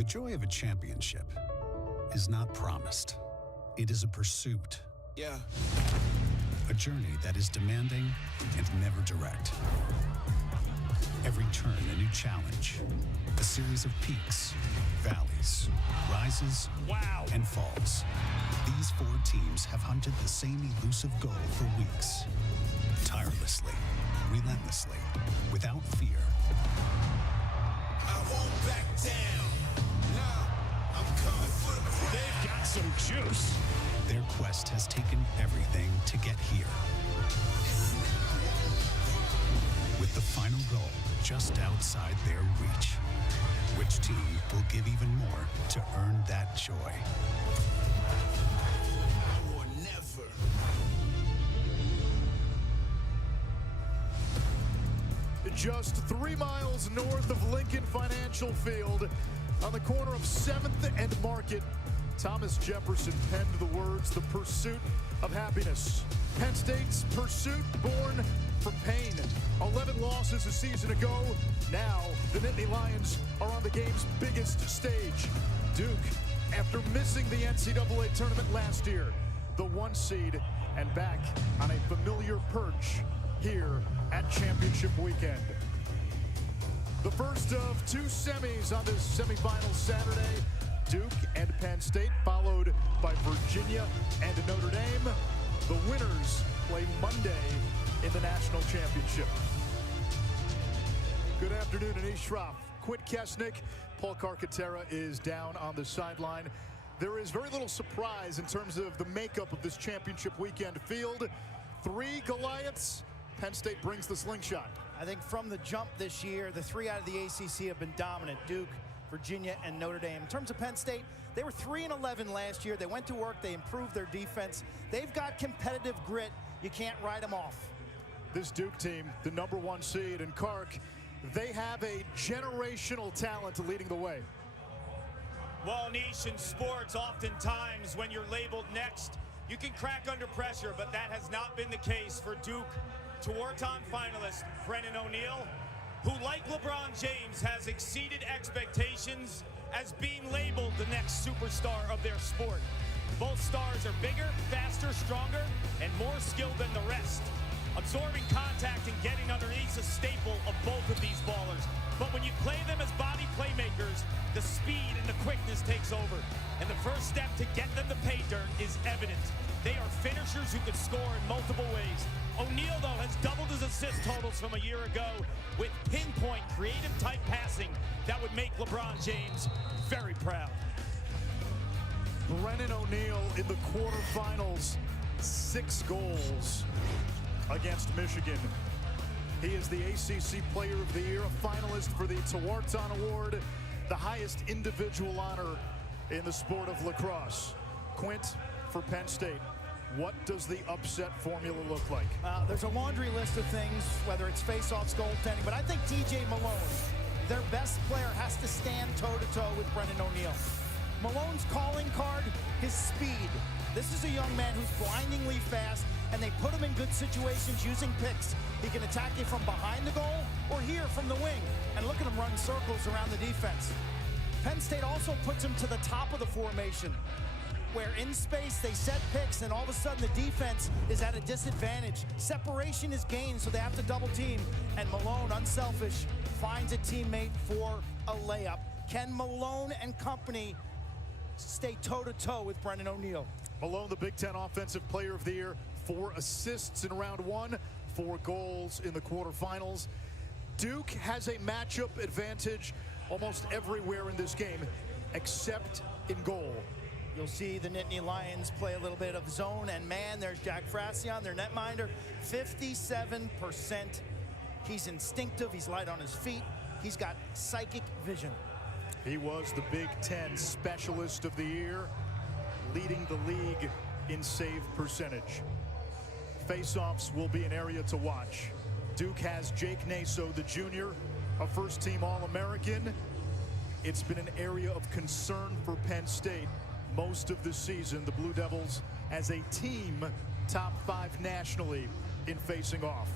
The joy of a championship is not promised. It is a pursuit. Yeah. A journey that is demanding and never direct. Every turn a new challenge. A series of peaks, valleys, rises, and falls. These four teams have hunted the same elusive goal for weeks. Tirelessly, relentlessly, without fear. I won't back down. Nah, I'm coming for the crown. They've got some juice. Their quest has taken everything to get here. With the final goal just outside their reach. Which team will give even more to earn that joy? Or never. Just 3 miles north of Lincoln Financial Field, on the corner of 7th and Market, Thomas Jefferson penned the words, "The pursuit of happiness." Penn State's pursuit born from pain. 11 losses a season ago. Now, the Nittany Lions are on the game's biggest stage. Duke, after missing the NCAA tournament last year, the 1 seed, and back on a familiar perch here at championship weekend. The first of 2 semis on this semifinal Saturday. Duke and Penn State, followed by Virginia and Notre Dame. The winners play Monday in the national championship. Good afternoon, Anish Shroff, Quint Kesnick. Paul Carcaterra is down on the sideline. There is very little surprise in terms of the makeup of this championship weekend field. 3 Goliaths. Penn State brings the slingshot. I think from the jump this year, the 3 out of the ACC have been dominant. Duke, Virginia, and Notre Dame. In terms of Penn State, they were 3-11 last year. They went to work. They improved their defense. They've got competitive grit. You can't write them off. This Duke team, the number 1 seed, and Kark, they have a generational talent leading the way. Well, Nish, in sports, oftentimes when you're labeled next, you can crack under pressure, but that has not been the case for Duke. Tewaaraton finalist Brennan O'Neill, who, like LeBron James, has exceeded expectations as being labeled the next superstar of their sport. Both stars are bigger, faster, stronger, and more skilled than the rest. Absorbing contact and getting underneath is a staple of both of these ballers. But when you play them as body playmakers, the speed and the quickness takes over. And the first step to get them to pay dirt is evident. They are finishers who can score in multiple ways. O'Neill, though, has doubled his assist totals from a year ago with pinpoint, creative-type passing that would make LeBron James very proud. Brennan O'Neill in the quarterfinals, 6 goals against Michigan. He is the ACC Player of the Year, a finalist for the Tewaaraton Award, the highest individual honor in the sport of lacrosse. Quint, for Penn State, what does the upset formula look like? There's a laundry list of things, whether it's face-offs, goaltending, but I think TJ Malone, their best player, has to stand toe-to-toe with Brennan O'Neill. Malone's calling card, his speed. This is a young man who's blindingly fast, and they put him in good situations using picks. He can attack you from behind the goal or here from the wing. And look at him run circles around the defense. Penn State also puts him to the top of the formation, where in space they set picks, and all of a sudden the defense is at a disadvantage. Separation is gained, so they have to double team. And Malone, unselfish, finds a teammate for a layup. Can Malone and company stay toe-to-toe with Brennan O'Neill? Malone, the Big Ten Offensive Player of the Year, 4 assists in round 1, 4 goals in the quarterfinals. Duke has a matchup advantage almost everywhere in this game, except in goal. You'll see the Nittany Lions play a little bit of zone and man. There's Jack Frassion, their netminder, 57%. He's instinctive, he's light on his feet, he's got psychic vision. He was the Big Ten Specialist of the Year, leading the league in save percentage. Face-offs will be an area to watch. Duke has Jake Naso, the junior, a first-team All-American. It's been an area of concern for Penn State most of the season. The Blue Devils, as a team, top 5 nationally in facing off.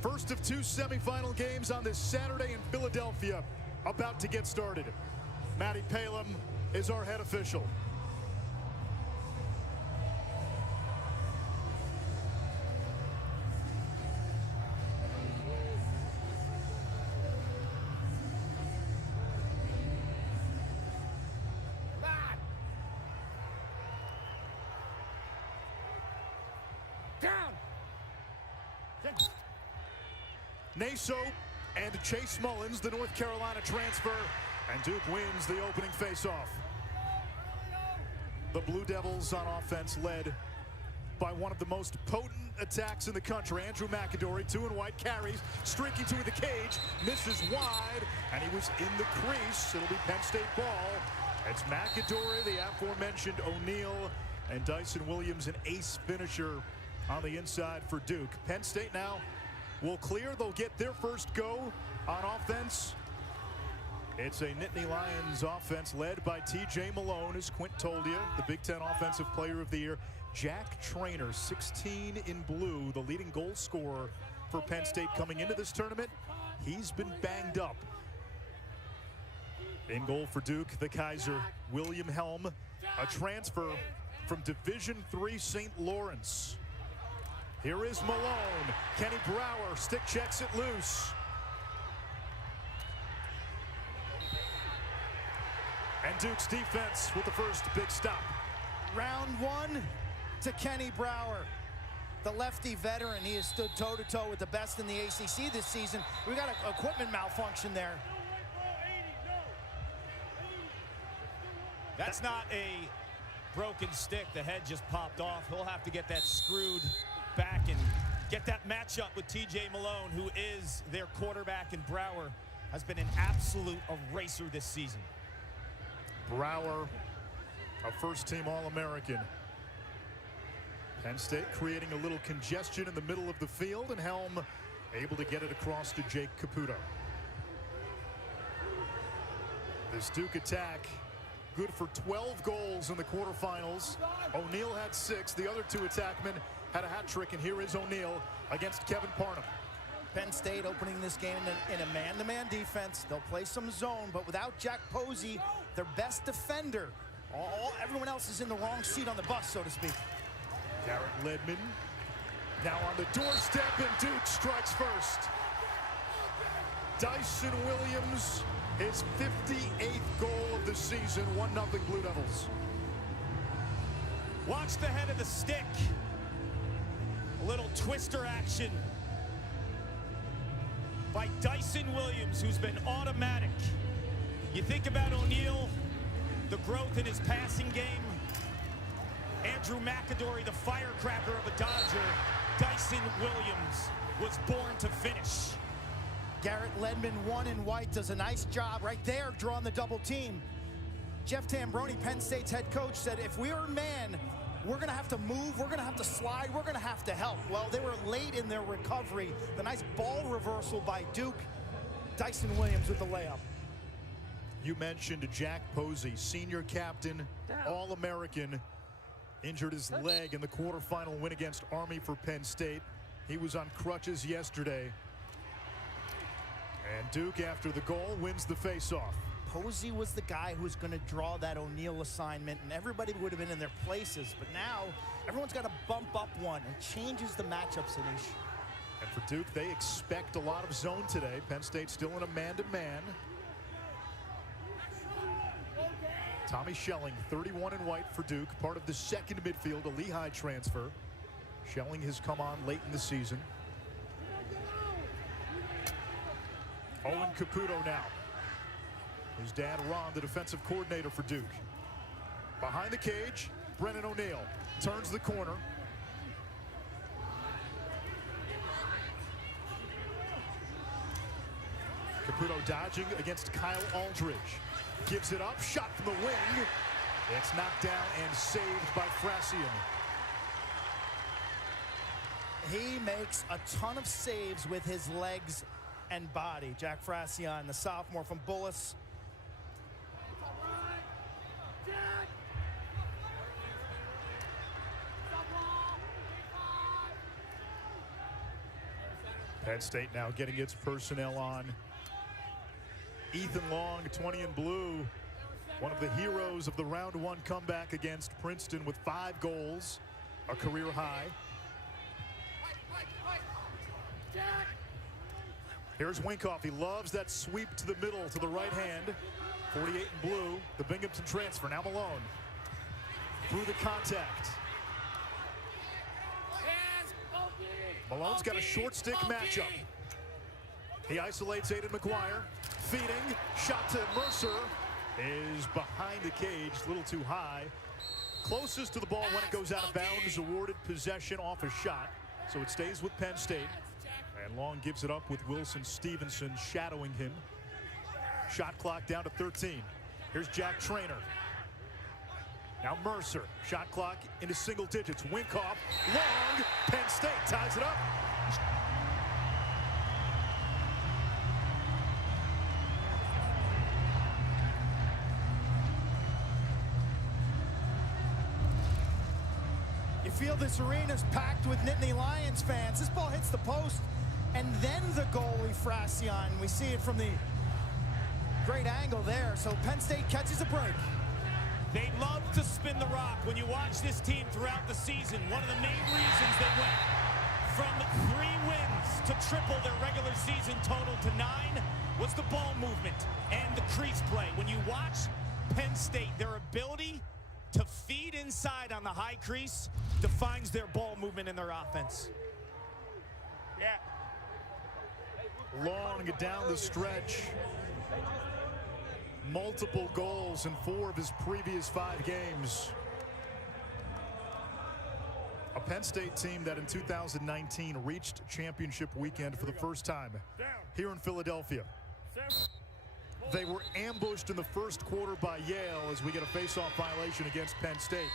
First of 2 semifinal games on this Saturday in Philadelphia, about to get started. Matty Palem is our head official. Naso and Chase Mullins, the North Carolina transfer, and Duke wins the opening faceoff. The Blue Devils on offense led by one of the most potent attacks in the country. Andrew McAdory, 2 and white, carries, streaking to the cage, misses wide, and he was in the crease. It'll be Penn State ball. It's McAdory, the aforementioned O'Neal, and Dyson Williams, an ace finisher on the inside for Duke. Penn State now will clear. They'll get their first go on offense. It's a Nittany Lions offense led by TJ Malone, as Quint told you, the Big Ten Offensive Player of the Year. Jack Traynor, 16 in blue, the leading goal scorer for Penn State coming into this tournament. He's been banged up. In goal for Duke, the Kaiser, William Helm, a transfer from Division III St. Lawrence. Here is Malone. Kenny Brower stick checks it loose. And Duke's defense with the first big stop. Round 1 to Kenny Brower. The lefty veteran, he has stood toe-to-toe with the best in the ACC this season. We got an equipment malfunction there. That's not a broken stick. The head just popped off. He'll have to get that screwed back and get that matchup with TJ Malone, who is their quarterback, and Brower has been an absolute eraser this season. Brower, a first-team All-American. Penn State creating a little congestion in the middle of the field, and Helm able to get it across to Jake Caputo. This Duke attack good for 12 goals in the quarterfinals. O'Neal had 6. The other 2 attackmen had a hat trick, and here is O'Neal against Kevin Parnham. Penn State opening this game in a man-to-man defense. They'll play some zone, but without Jack Posey, their best defender, everyone else is in the wrong seat on the bus, so to speak. Garrett Ledman now on the doorstep, and Duke strikes first. Dyson Williams, his 58th goal of the season, 1-0 Blue Devils. Watch the head of the stick. A little twister action by Dyson Williams, who's been automatic. You think about O'Neal, the growth in his passing game. Andrew McAdory, the firecracker of a Dodger. Dyson Williams was born to finish. Garrett Ledman, 1 in white, does a nice job right there drawing the double team. Jeff Tambroni, Penn State's head coach, said if we are man, we're going to have to move, we're going to have to slide, we're going to have to help. Well, they were late in their recovery. The nice ball reversal by Duke. Dyson Williams with the layup. You mentioned Jack Posey, senior captain, All-American, injured his leg in the quarterfinal win against Army for Penn State. He was on crutches yesterday. And Duke, after the goal, wins the faceoff. Posey was the guy who was going to draw that O'Neal assignment, and everybody would have been in their places. But now, everyone's got to bump up one and changes the matchups, Anish. And for Duke, they expect a lot of zone today. Penn State still in a man-to-man. Tommy Schelling, 31 in white for Duke, part of the second midfield, a Lehigh transfer. Schelling has come on late in the season. Owen Caputo now. His dad, Ron, the defensive coordinator for Duke. Behind the cage, Brennan O'Neal turns the corner. Caputo dodging against Kyle Aldridge. Gives it up, shot from the wing. It's knocked down and saved by Frassian. He makes a ton of saves with his legs and body. Jack Frassian, the sophomore from Bullis. Penn State now getting its personnel on. Ethan Long, 20 in blue, One of the heroes of the round one comeback against Princeton with 5 goals, a career high. Here's Winkoff. He loves that sweep to the middle to the right hand. 48 in blue, the Binghamton transfer. Now Malone through the contact. Malone's got a short stick matchup. He isolates Aiden McGuire. Feeding. Shot to Mercer. Is behind the cage. A little too high. Closest to the ball when it goes out of bounds. Awarded possession off a shot. So it stays with Penn State. And Long gives it up with Wilson Stevenson shadowing him. Shot clock down to 13. Here's Jack Traynor. Now Mercer. Shot clock into single digits. Winkoff. Long. Penn State ties it up. You feel this arena's packed with Nittany Lions fans. This ball hits the post, and then the goalie, Fracion. We see it from the great angle there. So Penn State catches a break. They love to spin the rock. When you watch this team throughout the season, one of the main reasons they went from 3 wins to triple their regular season total to 9 was the ball movement and the crease play. When you watch Penn State, their ability to feed inside on the high crease defines their ball movement in their offense. Yeah. Long down the stretch. Multiple goals in 4 of his previous 5 games. A Penn State team that in 2019 reached championship weekend for the first time here in Philadelphia. They were ambushed in the first quarter by Yale as we get a face-off violation against Penn State.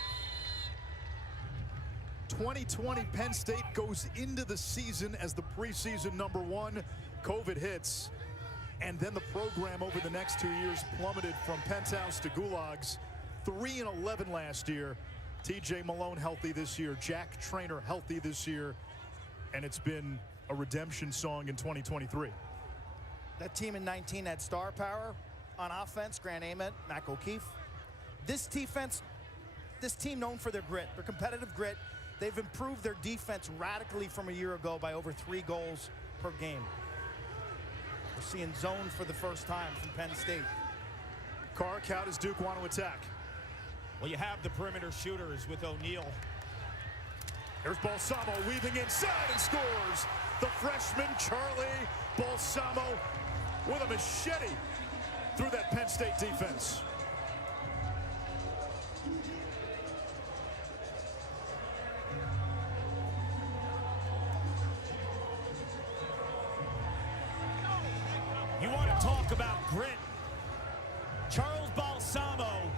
2020 Penn State goes into the season as the preseason #1. COVID hits. And then the program over the next 2 years plummeted from penthouse to gulags. 3-11 last year. TJ Malone healthy this year. Jack Traynor healthy this year. And it's been a redemption song in 2023. That team in 19 had star power on offense. Grant Ament, Mac O'Keefe. This team known for their grit, their competitive grit. They've improved their defense radically from a year ago by over 3 goals per game. We're seeing zone for the first time from Penn State. Cark, how does Duke want to attack? Well, you have the perimeter shooters with O'Neal. Here's Balsamo weaving inside and scores. The freshman Charlie Balsamo with a machete through that Penn State defense. You want to talk about grit? Charles Balsamo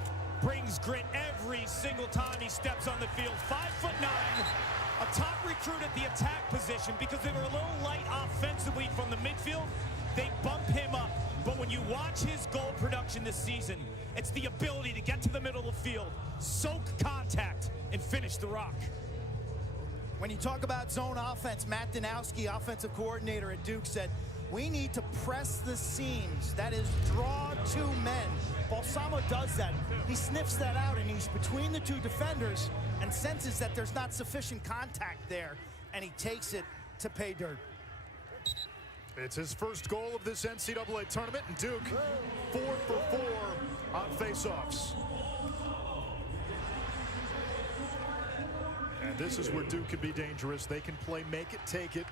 brings grit every single time he steps on the field. 5'9", a top recruit at the attack position because they were a little light offensively from the midfield. They bump him up. But when you watch his goal production this season, it's the ability to get to the middle of the field, soak contact, and finish the rock. When you talk about zone offense, Matt Danowski, offensive coordinator at Duke, said, we need to press the seams. That is, draw 2 men. Balsamo does that. He sniffs that out, and he's between the 2 defenders and senses that there's not sufficient contact there, and he takes it to pay dirt. It's his first goal of this NCAA tournament, and Duke 4 for 4 on faceoffs. And this is where Duke can be dangerous. They can play make it, take it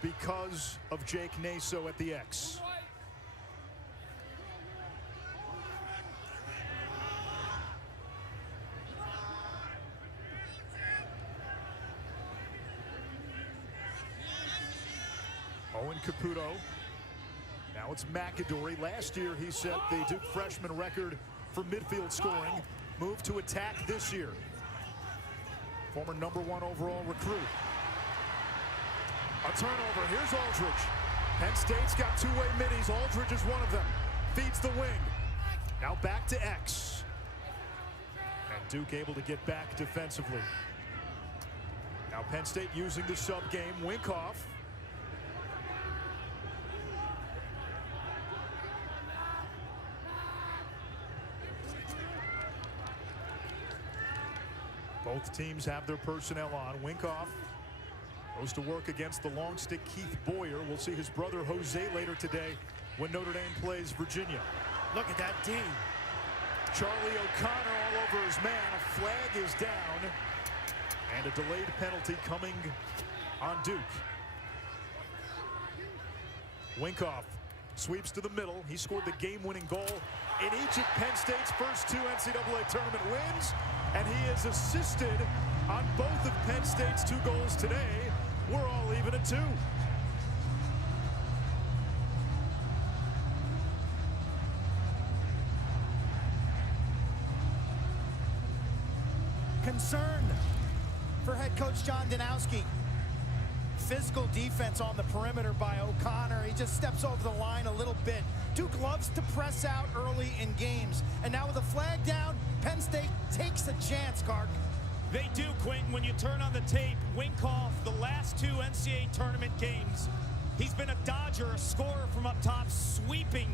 because of Jake Naso at the X. Owen Caputo. Now it's McAdory. Last year he set the Duke freshman record for midfield scoring. Moved to attack this year. Former #1 overall recruit. A turnover. Here's Aldridge. Penn State's got 2-way middies. Aldridge is one of them. Feeds the wing. Now back to X. And Duke able to get back defensively. Now Penn State using the sub game. Winkoff. Both teams have their personnel on. Winkoff goes to work against the long stick Keith Boyer. We'll see his brother Jose later today when Notre Dame plays Virginia. Look at that D. Charlie O'Connor all over his man. A flag is down. And a delayed penalty coming on Duke. Winkoff sweeps to the middle. He scored the game-winning goal in each of Penn State's first 2 NCAA tournament wins. And he has assisted on both of Penn State's 2 goals today. We're all even at 2. Concern for head coach John Danowski. Physical defense on the perimeter by O'Connor. He just steps over the line a little bit. Duke loves to press out early in games. And now with the flag down, Penn State takes a chance, Clark. They do, Quentin. When you turn on the tape, Winkoff, the last 2 NCAA tournament games, he's been a dodger, a scorer from up top, sweeping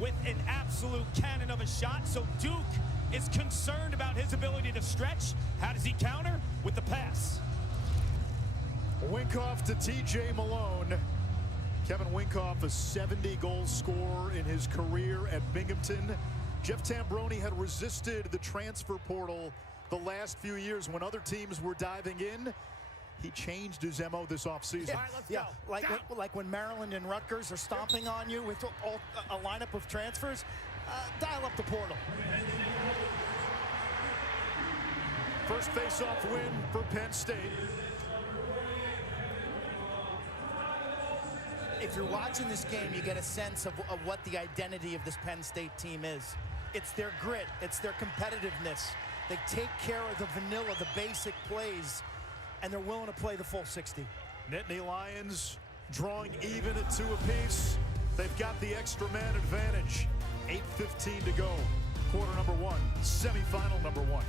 with an absolute cannon of a shot. So Duke is concerned about his ability to stretch. How does he counter? With the pass. Winkoff to TJ Malone. Kevin Winkoff, a 70-goal scorer in his career at Binghamton. Jeff Tambroni had resisted the transfer portal the last few years when other teams were diving in. He changed his MO this offseason. Yeah, like when Maryland and Rutgers are stomping on you with a lineup of transfers, dial up the portal. First face-off win for Penn State. If you're watching this game, you get a sense of what the identity of this Penn State team is. It's their grit. It's their competitiveness. They take care of the vanilla, the basic plays, and they're willing to play the full 60. Nittany Lions drawing even at 2 apiece. They've got the extra man advantage. 8:15 to go. Quarter number 1, semifinal number 1.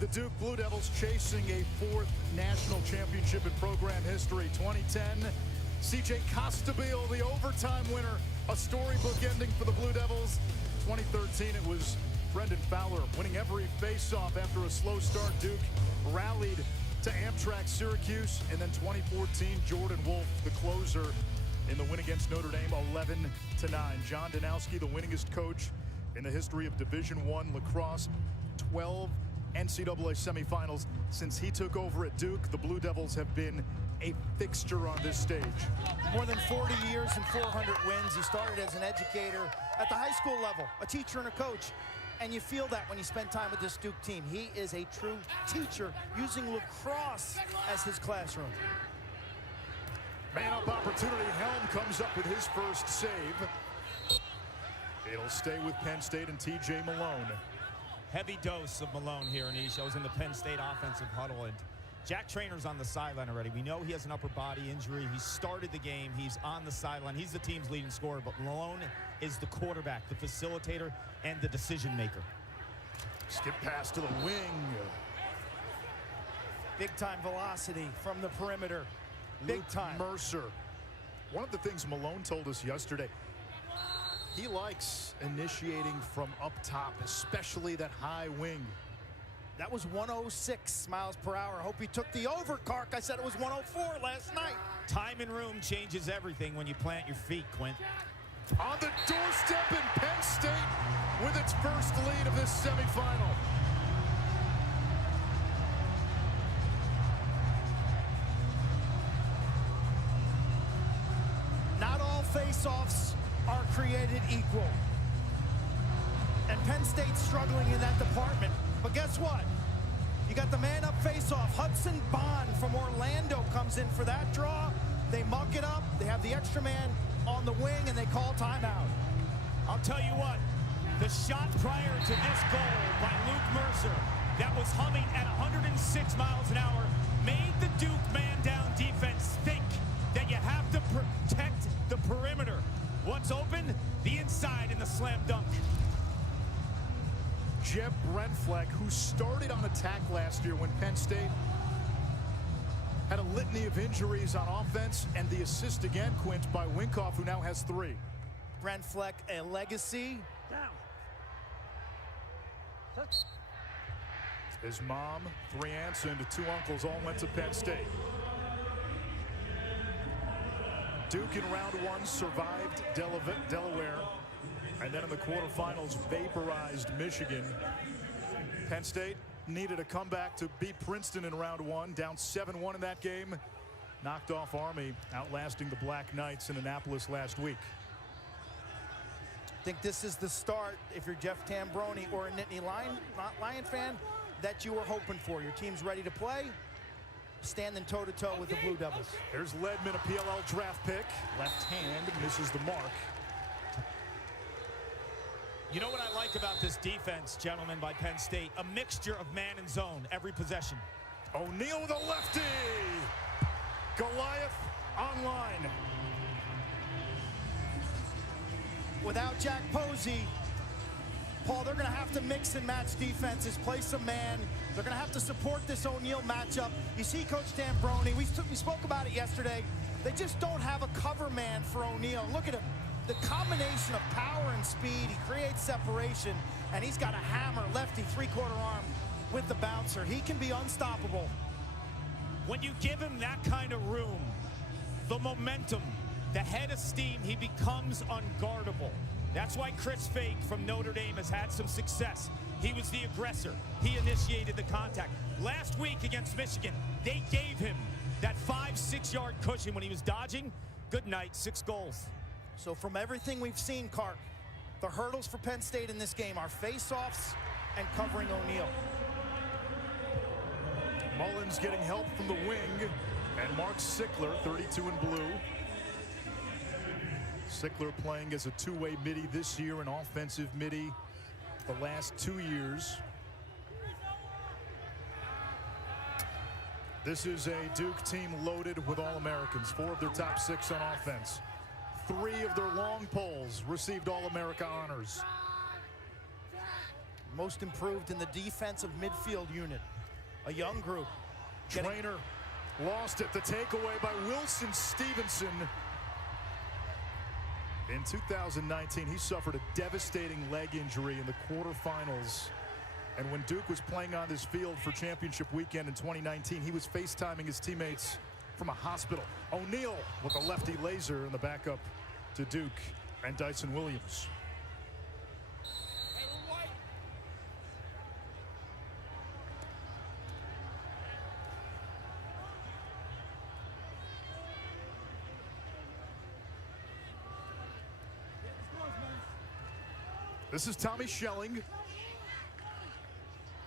The Duke Blue Devils chasing a 4th national championship in program history. 2010, C.J. Costabile, the overtime winner, a storybook ending for the Blue Devils. 2013, it was Brendan Fowler winning every face-off after a slow start. Duke rallied to Amtrak Syracuse, and then 2014, Jordan Wolf, the closer in the win against Notre Dame, 11-9. John Danowski, the winningest coach in the history of Division I lacrosse, 12 NCAA semifinals since he took over at Duke. The Blue Devils have been a fixture on this stage. More than 40 years and 400 wins. He started as an educator at the high school level, a teacher and a coach. And you feel that when you spend time with this Duke team. He is a true teacher, using lacrosse as his classroom. Man-up opportunity. Helm comes up with his first save. It'll stay with Penn State and TJ Malone. Heavy dose of Malone here, Anish. I was in the Penn State offensive huddle, and Jack Trainor's on the sideline already. We know he has an upper body injury. He started the game. He's on the sideline. He's the team's leading scorer, but Malone is the quarterback, the facilitator, and the decision maker. Skip pass to the wing. Big time velocity from the perimeter. Big time. Mercer. One of the things Malone told us yesterday, he likes initiating from up top, especially that high wing. That was 106 miles per hour. I hope he took the over, Kark. I said it was 104 last night. Time and room changes everything when you plant your feet, Quint. On the doorstep in Penn State with its first lead of this semifinal. Not all face-offs are created equal. And Penn State's struggling in that department. But guess what? You got the man-up face-off. Hudson Bond from Orlando comes in for that draw. They muck it up. They have the extra man on the wing, and they call timeout. I'll tell you what, the shot prior to this goal by Luke Mercer that was humming at 106 miles an hour made the Duke man-down defense think that you have to protect the perimeter. What's open? The inside in the slam dunk. Jeb Brentfleck, who started on attack last year when Penn State had a litany of injuries on offense, and the assist again, Quint, by Winkoff, who now has 3. Brentfleck, a legacy. His mom, 3 aunts, and 2 uncles all went to Penn State. Duke in round 1 survived Delaware, and then in the quarterfinals vaporized Michigan. Penn State needed a comeback to beat Princeton in round 1, down 7-1 in that game. Knocked off Army, outlasting the Black Knights in Annapolis last week. I think this is the start, if you're Jeff Tambroni or a Nittany Lion fan, that you were hoping for. Your team's ready to play, standing toe-to-toe with the Blue Devils. There's Ledman, a PLL draft pick. Left hand misses the mark. You know what I like about this defense, gentlemen, by Penn State? A mixture of man and zone every possession. O'Neal with a lefty. Goliath online. Without Jack Posey, Paul, they're going to have to mix and match defenses, play some man. They're going to have to support this O'Neal matchup. You see Coach Tambroni, we spoke about it yesterday. They just don't have a cover man for O'Neal. Look at him. The combination of power and speed, he creates separation, and he's got a hammer, lefty, 3/4 arm with the bouncer. He can be unstoppable. When you give him that kind of room, the momentum, the head of steam, he becomes unguardable. That's why Chris Fake from Notre Dame has had some success. He was the aggressor. He initiated the contact. Last week against Michigan, they gave him that 5-6 yard cushion when he was dodging. Good night, 6 goals. So from everything we've seen, Kark, the hurdles for Penn State in this game are face-offs and covering O'Neal. Mullins getting help from the wing, and Mark Sickler, 32 in blue. Sickler playing as a 2-way midi this year, an offensive midi the last 2 years. This is a Duke team loaded with All-Americans, 4 of their top 6 on offense. 3 of their long poles received All-America honors. Most improved in the defensive midfield unit. A young group. Trainer lost it. The takeaway by Wilson Stevenson. In 2019, he suffered a devastating leg injury in the quarterfinals. And when Duke was playing on this field for championship weekend in 2019, he was FaceTiming his teammates from a hospital. O'Neal with a lefty laser in the backup to Duke and Dyson Williams. This is Tommy Schelling,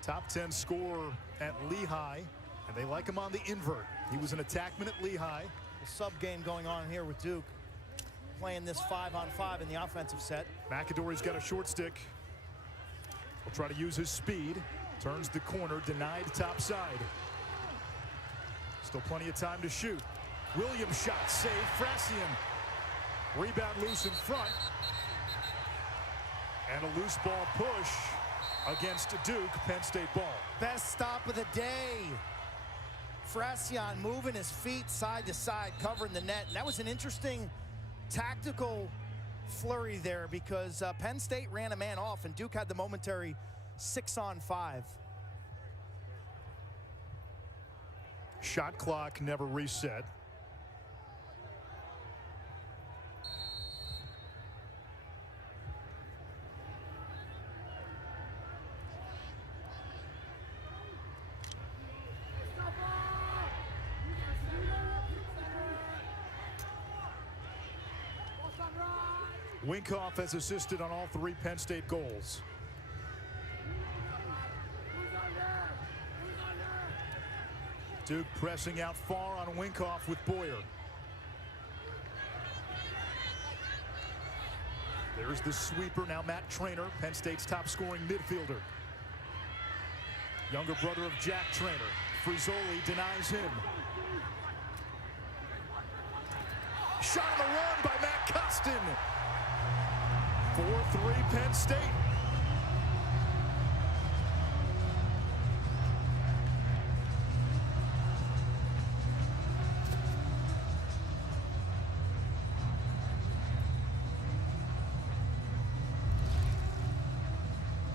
top 10 scorer at Lehigh, and they like him on the invert. He was an attackman at Lehigh. A sub game going on here with Duke, playing this 5-on-5 in the offensive set. McAdory's got a short stick. Will try to use his speed. Turns the corner, denied top side. Still plenty of time to shoot. Williams shot saved. Frassian. Rebound loose in front. And a loose ball push against Duke. Penn State ball. Best stop of the day. Frassian moving his feet side to side, covering the net. And that was an interesting tactical flurry there because Penn State ran a man off and Duke had the momentary 6-on-5. Shot clock never reset. Winkoff has assisted on all 3 Penn State goals. Duke pressing out far on Winkoff with Boyer. There's the sweeper. Now Matt Traynor, Penn State's top scoring midfielder. Younger brother of Jack Traynor. Frizzoli denies him. Shot on the run by Matt Costin. 4-3 Penn State.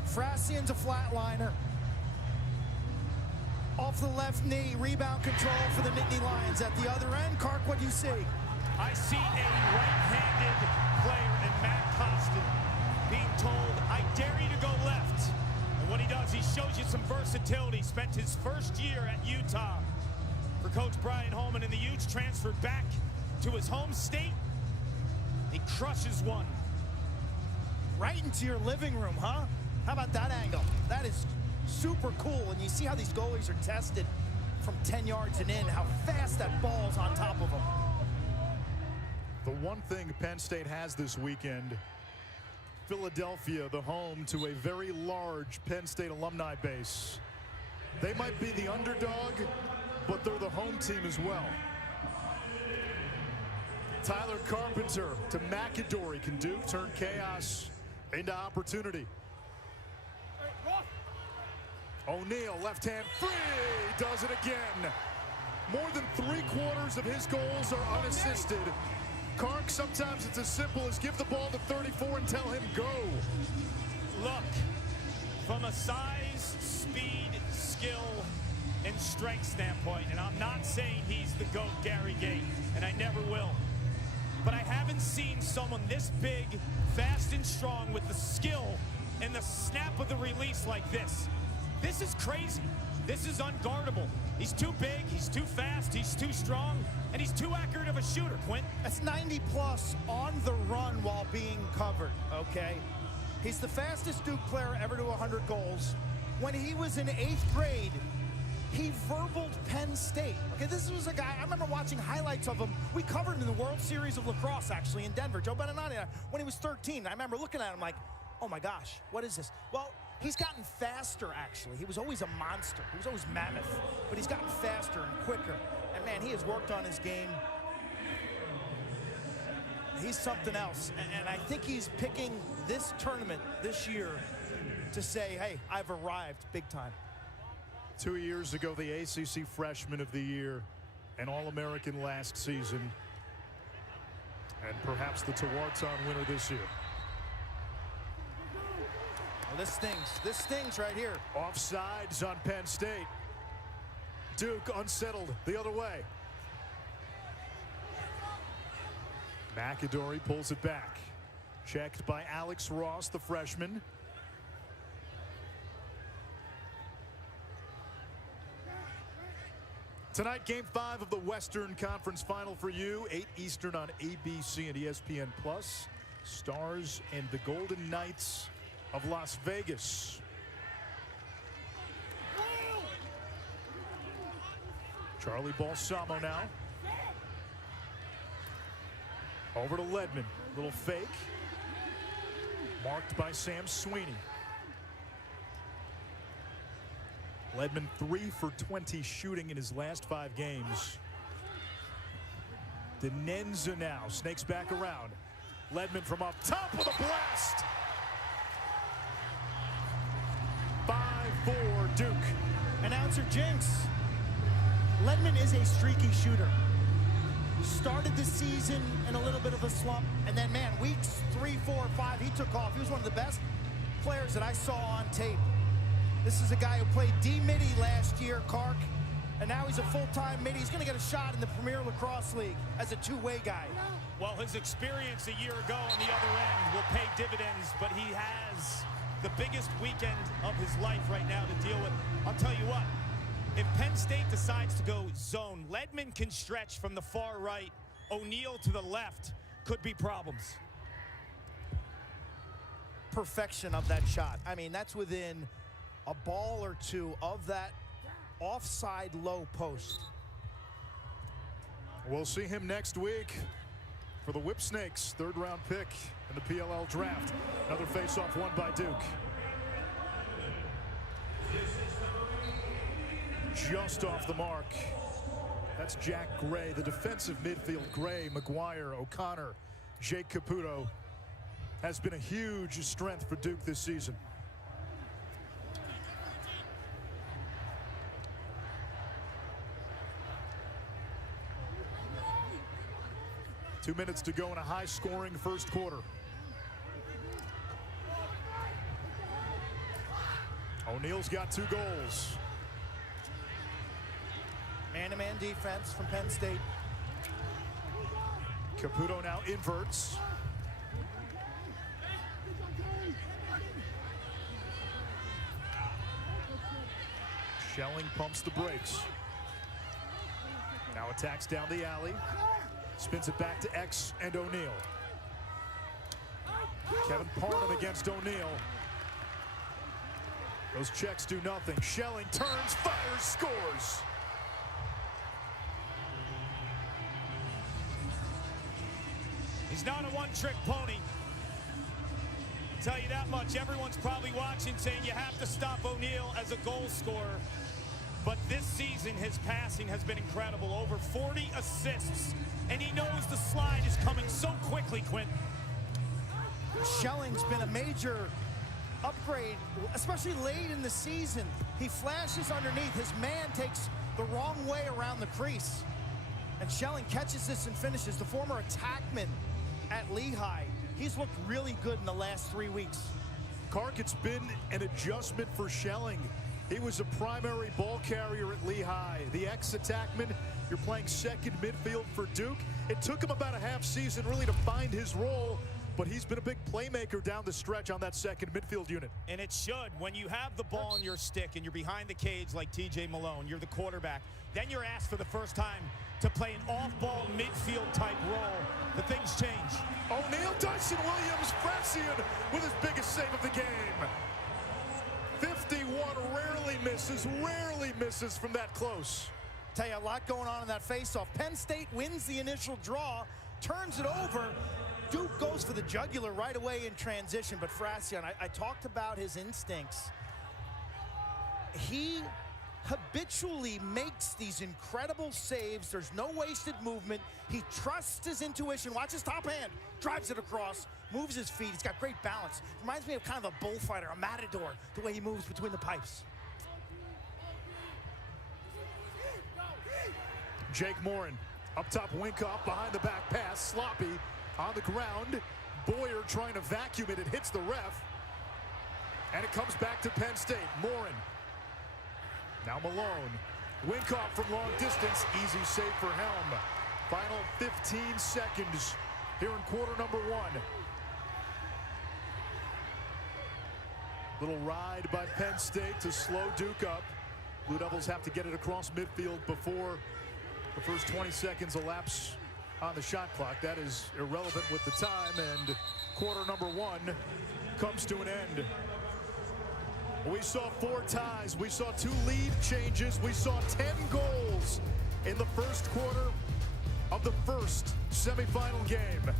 Frassian's a flatliner. Off the left knee, rebound control for the Nittany Lions. At the other end, Kark, what do you see? I see a right-handed player in Matt Costin being told, I dare you to go left. And what he does, he shows you some versatility. Spent his first year at Utah for Coach Brian Holman, and the Utes transferred back to his home state. He crushes one. Right into your living room, huh? How about that angle? That is super cool. And you see how these goalies are tested from 10 yards and in, how fast that ball's on top of them. The one thing Penn State has this weekend, Philadelphia, the home to a very large Penn State alumni base. They might be the underdog, but they're the home team as well. Tyler Carpenter to McAdory. Can Duke turn chaos into opportunity? O'Neal, left hand free, does it again. More than 3/4 of his goals are unassisted. Kark, sometimes it's as simple as give the ball to 34 and tell him go. Look, from a size, speed, skill, and strength standpoint, and I'm not saying he's the GOAT Gary Gait, and I never will, but I haven't seen someone this big, fast, and strong with the skill and the snap of the release like this. This is crazy. This is unguardable. He's too big, he's too fast, he's too strong, and he's too accurate of a shooter, Quint. That's 90+ on the run while being covered, okay? He's the fastest Duke player ever to 100 goals. When he was in 8th grade, he verbaled Penn State. Okay, this was a guy, I remember watching highlights of him. We covered him in the World Series of Lacrosse, actually, in Denver. Joe Beninati, when he was 13. I remember looking at him like, oh my gosh, what is this? Well, he's gotten faster, actually. He was always a monster. He was always mammoth. But he's gotten faster and quicker. And, man, he has worked on his game. He's something else. And I think he's picking this tournament this year to say, hey, I've arrived big time. 2 years ago, the ACC Freshman of the Year, an All-American last season, and perhaps the Tewaaraton winner this year. Well, this stings. This stings right here. Offsides on Penn State. Duke unsettled the other way. McAdory pulls it back. Checked by Alex Ross, the freshman. Tonight, Game 5 of the Western Conference Final for you. 8 Eastern on ABC and ESPN+. Stars and the Golden Knights of Las Vegas. Charlie Balsamo now. Over to Ledman. Little fake. Marked by Sam Sweeney. Ledman 3 for 20 shooting in his last 5 games. Denenza now snakes back around. Ledman from up top with a blast. 5-4 Duke. Announcer Jinx. Ledman is a streaky shooter. Started the season in a little bit of a slump, and then, man, weeks 3, 4, 5, he took off. He was one of the best players that I saw on tape. This is a guy who played D-Midi last year, Kark, and now he's a full-time midi. He's going to get a shot in the Premier Lacrosse League as a two-way guy. Well, his experience a year ago on the other end will pay dividends, but he has the biggest weekend of his life right now to deal with. I'll tell you what, if Penn State decides to go zone, Ledman can stretch from the far right. O'Neal to the left could be problems. Perfection of that shot. I mean, that's within a ball or two of that offside low post. We'll see him next week for the Whip Snakes, 3rd round pick in the PLL draft. Another face-off won by Duke. Just off the mark. That's Jack Gray, the defensive midfield. Gray, McGuire, O'Connor, Jake Caputo has been a huge strength for Duke this season. Two minutes to go in a high-scoring first quarter. O'Neal's got 2 goals. Man-to-man defense from Penn State. Caputo now inverts. Schelling pumps the brakes. Now attacks down the alley. Spins it back to X and O'Neal. Kevin Parnham against O'Neal. Those checks do nothing. Schelling turns, fires, scores. He's not a one-trick pony. I'll tell you that much. Everyone's probably watching saying you have to stop O'Neal as a goal scorer. But this season, his passing has been incredible. Over 40 assists. And he knows the slide is coming so quickly, Quinn. Schelling's been a major upgrade, especially late in the season. He flashes underneath. His man takes the wrong way around the crease. And Schelling catches this and finishes. The former attackman at Lehigh. He's looked really good in the last 3 weeks. Kark, it's been an adjustment for Schelling. He was a primary ball carrier at Lehigh. The ex-attackman, you're playing second midfield for Duke. It took him about a half season really to find his role, but he's been a big playmaker down the stretch on that second midfield unit. And it should. When you have the ball in your stick and you're behind the cage like TJ Malone, you're the quarterback, then you're asked for the first time to play an off-ball midfield type role. The things change. O'Neal, Dyson Williams, Francian with his biggest save of the game. 51, rarely misses from that close. Tell you, a lot going on in that faceoff. Penn State wins the initial draw, turns it over. Duke goes for the jugular right away in transition, but Francian, I talked about his instincts. He habitually makes these incredible saves. There's no wasted movement. He trusts his intuition. Watch his top hand. Drives it across. Moves his feet. He's got great balance. Reminds me of kind of a bullfighter, a matador, the way he moves between the pipes. Jake Morin up top, Winkoff behind the back pass. Sloppy on the ground. Boyer trying to vacuum it. It hits the ref. And it comes back to Penn State. Morin. Now Malone. Winkoff from long distance. Easy save for Helm. Final 15 seconds here in quarter number 1. Little ride by Penn State to slow Duke up. Blue Devils have to get it across midfield before the first 20 seconds elapse on the shot clock. That is irrelevant with the time, and quarter number 1 comes to an end. We saw 4 ties. We saw 2 lead changes. We saw 10 goals in the first quarter of the first semifinal game.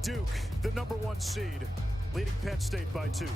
Duke, the number 1 seed, leading Penn State by 2.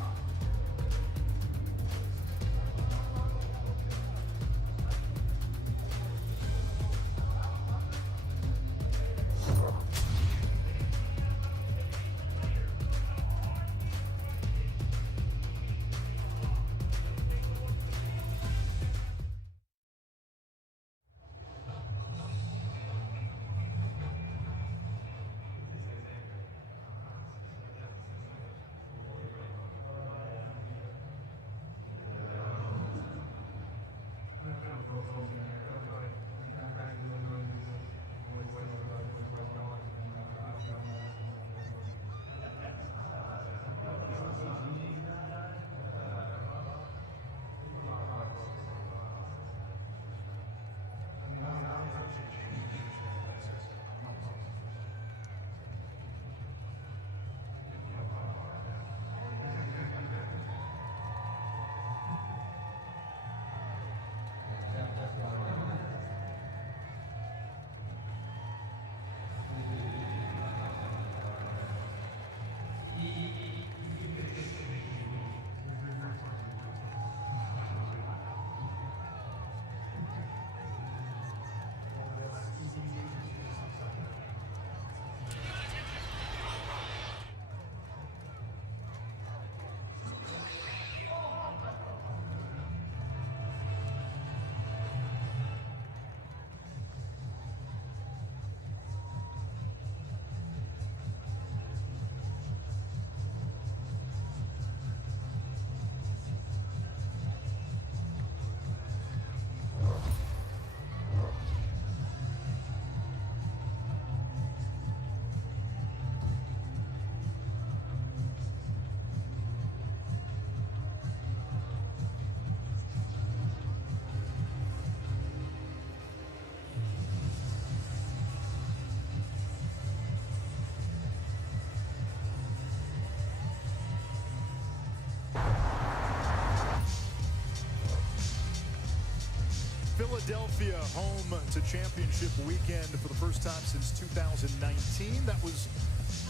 Philadelphia home to championship weekend for the first time since 2019. That was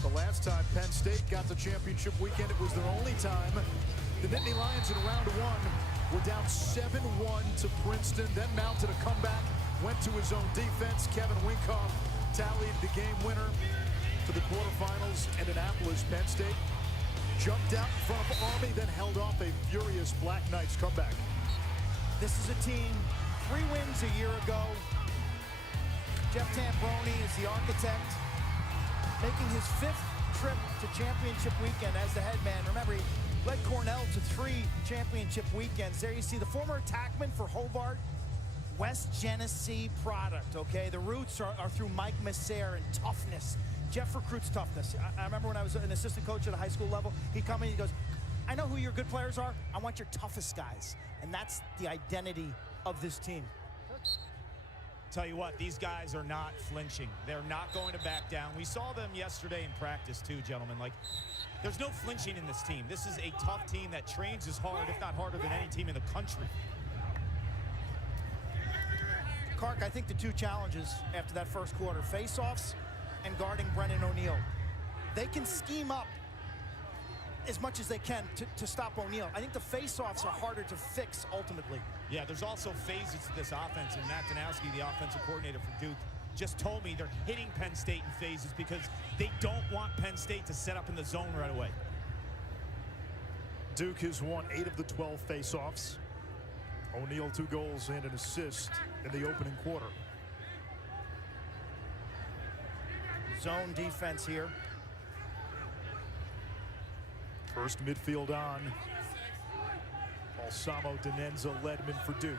the last time Penn State got to championship weekend. It was their only time. The Nittany Lions in round one were down 7-1 to Princeton, then mounted a comeback, went to his own defense. Kevin Winkoff tallied the game winner to the quarterfinals in Annapolis. Penn State jumped out in front of Army, then held off a furious Black Knights comeback. This is a team, 3 wins a year ago. Jeff Tambroni is the architect, making his 5th trip to championship weekend as the head man. Remember, he led Cornell to 3 championship weekends. There you see the former attackman for Hobart, West Genesee product, okay? The roots are through Mike Messer and toughness. Jeff recruits toughness. I remember when I was an assistant coach at a high school level, he'd come in and he goes, I know who your good players are. I want your toughest guys. And that's the identity of this team. Tell you what, these guys are not flinching. They're not going to back down. We saw them yesterday in practice too, gentlemen. Like, there's no flinching in this team. This is a tough team that trains as hard, if not harder, than any team in the country. Clark, I think the 2 challenges after that first quarter, face-offs and guarding Brennan O'Neill. They can scheme up as much as they can to stop O'Neill. I think the face-offs are harder to fix ultimately. Yeah, there's also phases to this offense, and Matt Danowski, the offensive coordinator for Duke, just told me they're hitting Penn State in phases because they don't want Penn State to set up in the zone right away. Duke has won 8 of the 12 face-offs. O'Neill 2 goals and an assist in the opening quarter. Zone defense here. First midfield on. Balsamo, Denenza, Ledman for Duke.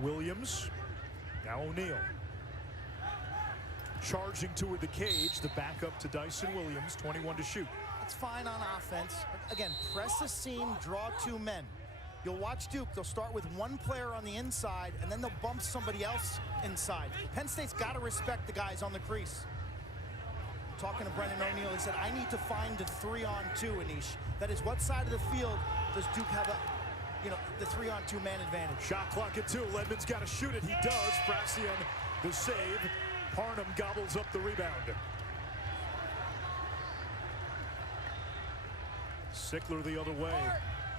Williams. Now O'Neill. Charging toward the cage. The backup to Dyson Williams. 21 to shoot. It's fine on offense. Again, press a seam, draw 2 men. You'll watch Duke, they'll start with 1 player on the inside, and then they'll bump somebody else inside. Penn State's got to respect the guys on the crease. Talking to Brennan O'Neill, he said, I need to find the 3-on-2, Anish. That is, what side of the field does Duke have the 3-on-2 man advantage? Shot clock at 2. Ledman's got to shoot it. He does. Frassian, the save. Parnham gobbles up the rebound. Sickler the other way.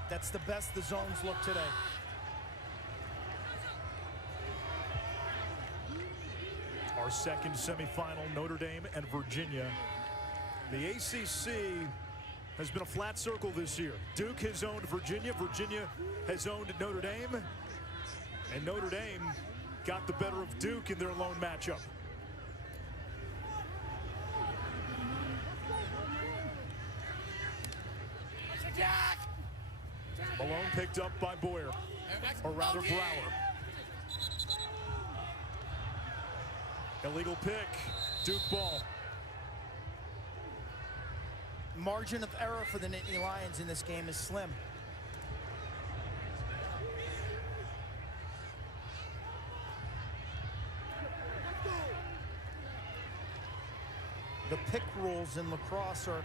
That's the best the zones look today. Our second semifinal, Notre Dame and Virginia. The ACC has been a flat circle this year. Duke has owned Virginia. Virginia has owned Notre Dame. And Notre Dame got the better of Duke in their lone matchup. Malone picked up by Boyer, or rather Brower. Illegal pick, Duke ball. Margin of error for the Nittany Lions in this game is slim. The pick rules in lacrosse are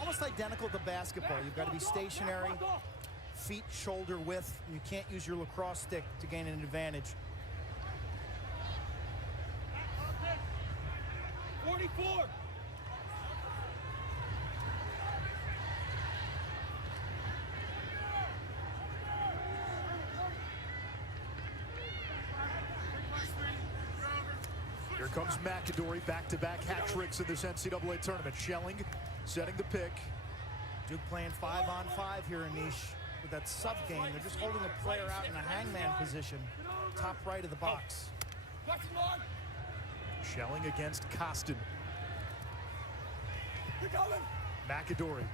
almost identical to basketball. You've got to be stationary, feet shoulder width. You can't use your lacrosse stick to gain an advantage. 44. Here comes McAdory, back-to-back hat tricks in this NCAA tournament. Schelling setting the pick. Duke playing 5-on-5 here, Anish. With that sub game, they're just holding a player out in a hangman position, top right of the box. Schelling against Costin. McAdory.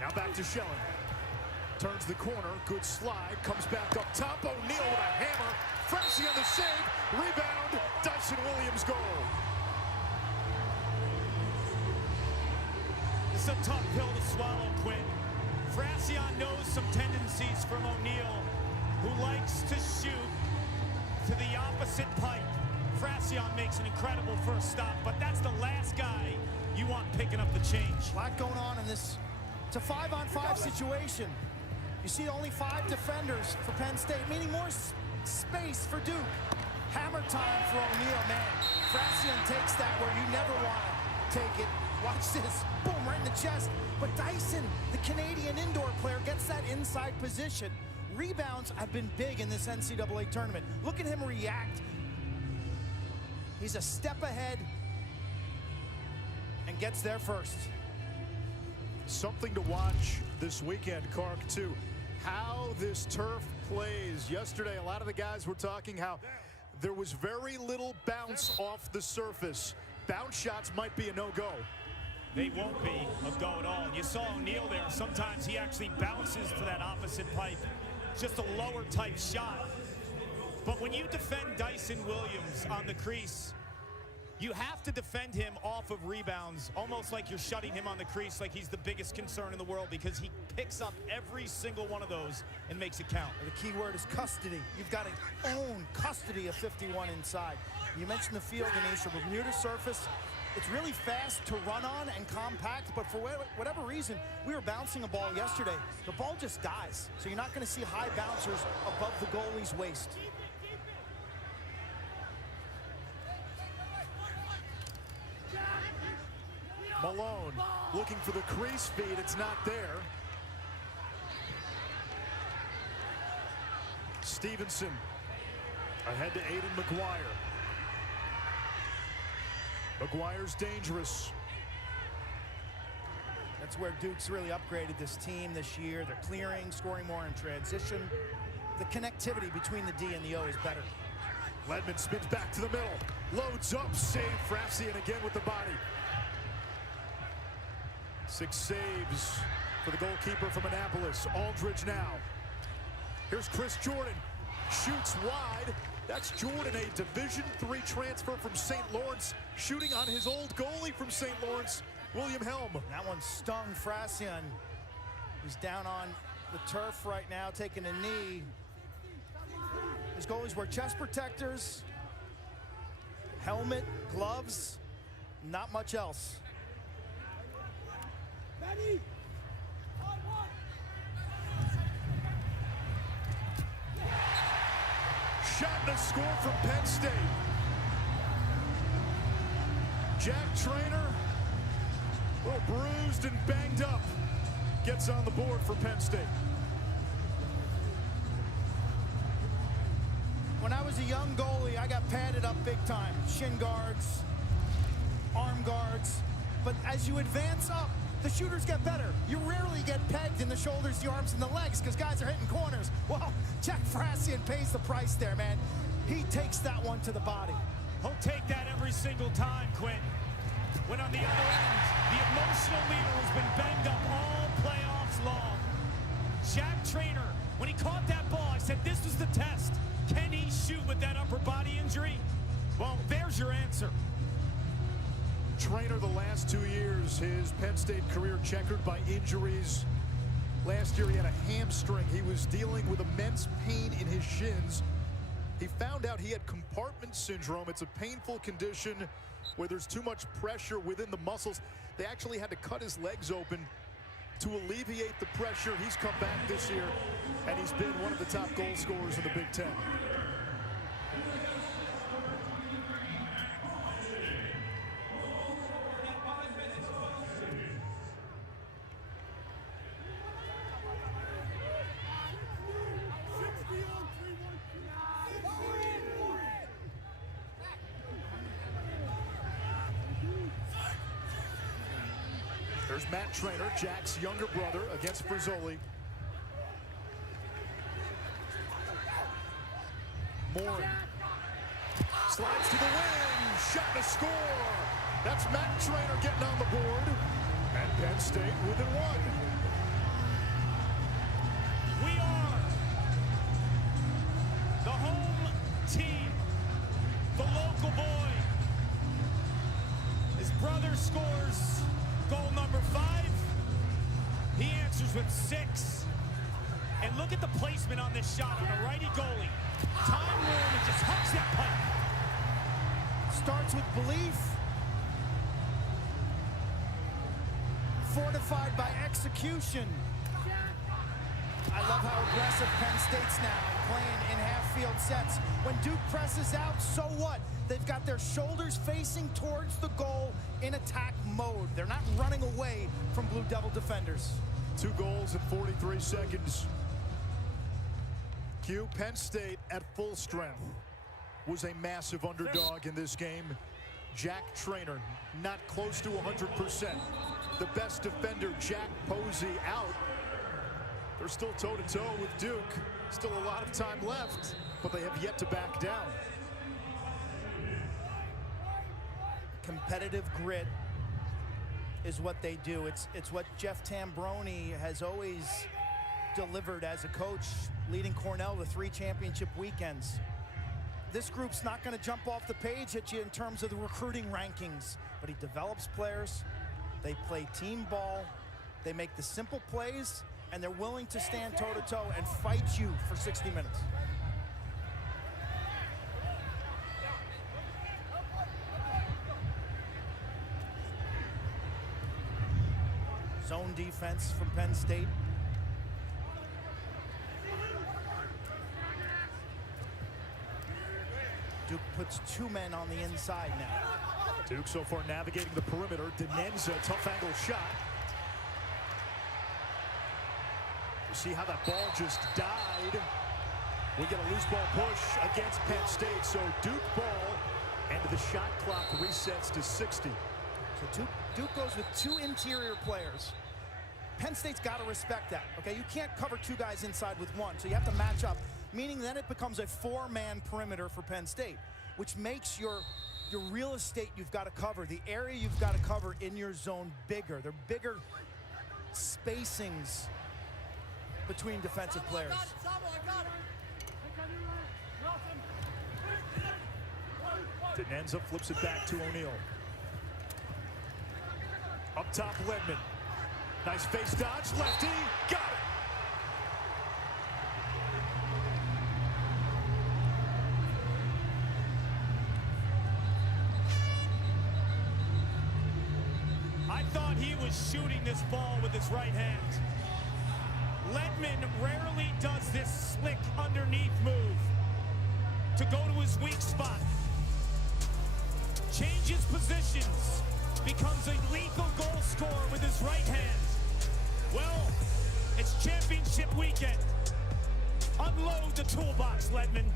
Now back to Schelling. Turns the corner, good slide, comes back up top. O'Neill with a hammer. Freshie on the save. Rebound. Dyson Williams goal. It's a tough pill to swallow, Quinn. Frassian knows some tendencies from O'Neill, who likes to shoot to the opposite pipe. Frassian makes an incredible first stop, but that's the last guy you want picking up the change. A lot going on in this. It's a 5-on-5 situation. You see only 5 defenders for Penn State, meaning more space for Duke. Hammer time for O'Neal, man. Frassian takes that where you never want to take it. Watch this, boom, right in the chest. But Dyson, the Canadian indoor player, gets that inside position. Rebounds have been big in this NCAA tournament. Look at him react. He's a step ahead and gets there first. Something to watch this weekend, Kark, too. How this turf plays. Yesterday, a lot of the guys were talking how there was very little bounce off the surface. Bounce shots might be a no-go. They won't be a go at all. You saw O'Neal there. Sometimes he actually bounces to that opposite pipe. Just a lower type shot. But when you defend Dyson Williams on the crease, you have to defend him off of rebounds, almost like you're shutting him on the crease like he's the biggest concern in the world, because he picks up every single one of those and makes it count. The key word is custody. You've got to own custody of 51 inside. You mentioned the field, Anisha, Bermuda surface. It's really fast to run on and compact, but for whatever reason, we were bouncing a ball yesterday. The ball just dies, so you're not going to see high bouncers above the goalie's waist. Malone looking for the crease feed. It's not there. Stevenson ahead to Aiden McGuire. McGuire's dangerous. That's where Duke's really upgraded this team this year. They're clearing, scoring more in transition. The connectivity between the D and the O is better. Ledman spins back to the middle. Loads up, save. Frassian again with the body. 6 saves for the goalkeeper from Annapolis. Aldridge now. Here's Chris Jordan. Shoots wide. That's Jordan, a Division III transfer from St. Lawrence, shooting on his old goalie from St. Lawrence, William Helm. That one stung Frassian. He's down on the turf right now, taking a knee. His goalies wear chest protectors, helmet, gloves, not much else. Shot and a score from Penn State. Jack Traynor, a little bruised and banged up, gets on the board for Penn State. When I was a young goalie, I got padded up big time. Shin guards, arm guards. But as you advance up, the shooters get better. You rarely get pegged in the shoulders, the arms, and the legs because guys are hitting corners. Well, Jack Frassian pays the price there, man. He takes that one to the body. He'll take that every single time, Quinn. When on the other end, the emotional leader has been banged up all playoffs long. Jack Traynor, when he caught that ball, I said this was the test. Can he shoot with that upper body injury? Well, there's your answer. Traynor the last 2 years, his Penn State career checkered by injuries. Last year he had a hamstring. He was dealing with immense pain in his shins. He found out he had compartment syndrome. It's a painful condition where there's too much pressure within the muscles. They actually had to cut his legs open to alleviate the pressure. He's come back this year, and he's been one of the top goal scorers in the Big Ten. There's Matt Traynor, Jack's younger brother, against Frizzoli. Morin slides to the wing, shot and a score. That's Matt Traynor getting on the board, and Penn State within one. We are the home team, the local boy. His brother scores goal number 5. He answers with 6. And look at the placement on this shot on a righty goalie. Time room and just hooks that pipe. Starts with belief, fortified by execution. I love how aggressive Penn State's now playing in half-field sets. When Duke presses out, so what? They've got their shoulders facing towards the goal in attack mode. They're not running away from Blue Devil defenders. 2 goals in 43 seconds. Q, Penn State at full strength was a massive underdog in this game. Jack Traynor not close to 100%. The best defender, Jack Posey, out. They're still toe-to-toe with Duke. Still a lot of time left, but they have yet to back down. Competitive grit is what they do. It's what Jeff Tambroni has always delivered as a coach, leading Cornell to 3 championship weekends. This group's not going to jump off the page at you in terms of the recruiting rankings, but he develops players. They play team ball. They make the simple plays, and they're willing to stand toe-to-toe and fight you for 60 minutes. Zone defense from Penn State. Duke puts 2 men on the inside now. Duke so far navigating the perimeter. Denenza, tough angle shot. You see how that ball just died. We get a loose ball push against Penn State. So Duke ball, and the shot clock resets to 60. So Duke goes with 2 interior players. Penn State's got to respect that, okay? You can't cover 2 guys inside with 1, so you have to match up, meaning then it becomes a 4-man perimeter for Penn State, which makes your real estate you've got to cover, the area you've got to cover in your zone bigger. They're bigger spacings between defensive players. Denenza flips it back to O'Neal. Up top, Ledman. Nice face dodge, lefty, got it! I thought he was shooting this ball with his right hand. Ledman rarely does this slick underneath move to go to his weak spot. Changes positions, becomes a lethal goal scorer with his right hand. Well, it's championship weekend. Unload the toolbox, Ledman.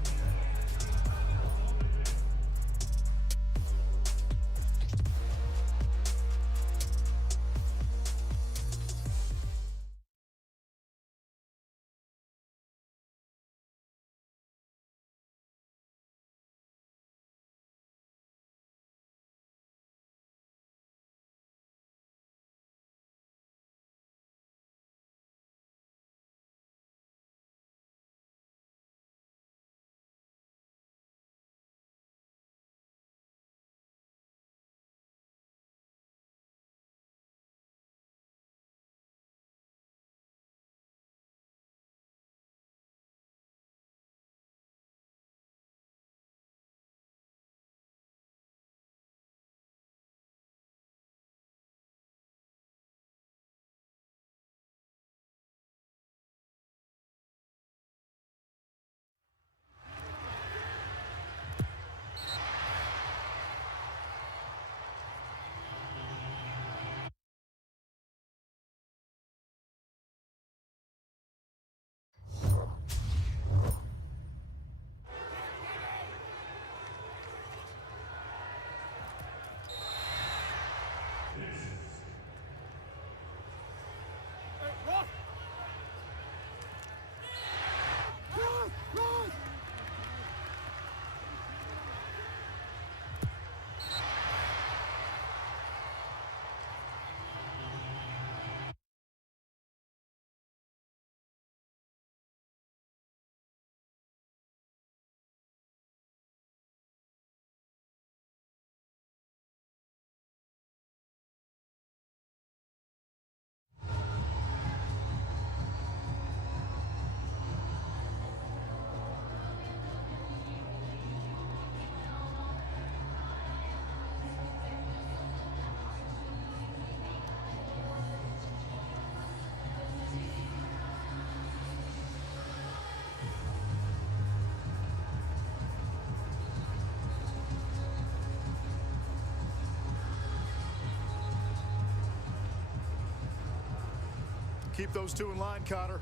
Keep those two in line, Cotter.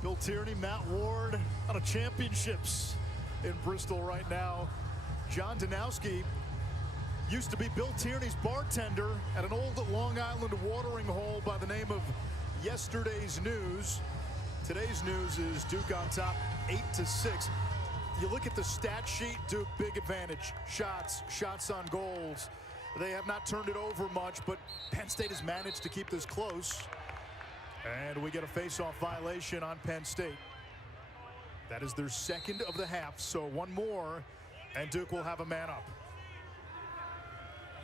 Bill Tierney, Matt Ward out of championships in Bristol right now. John Danowski used to be Bill Tierney's bartender at an old Long Island watering hole by the name of Yesterday's News. Today's news is Duke on top 8-6. You look at the stat sheet, Duke, big advantage. Shots on goals. They have not turned it over much, but Penn State has managed to keep this close. And we get a face-off violation on Penn State. That is their second of the half, so one more, and Duke will have a man up.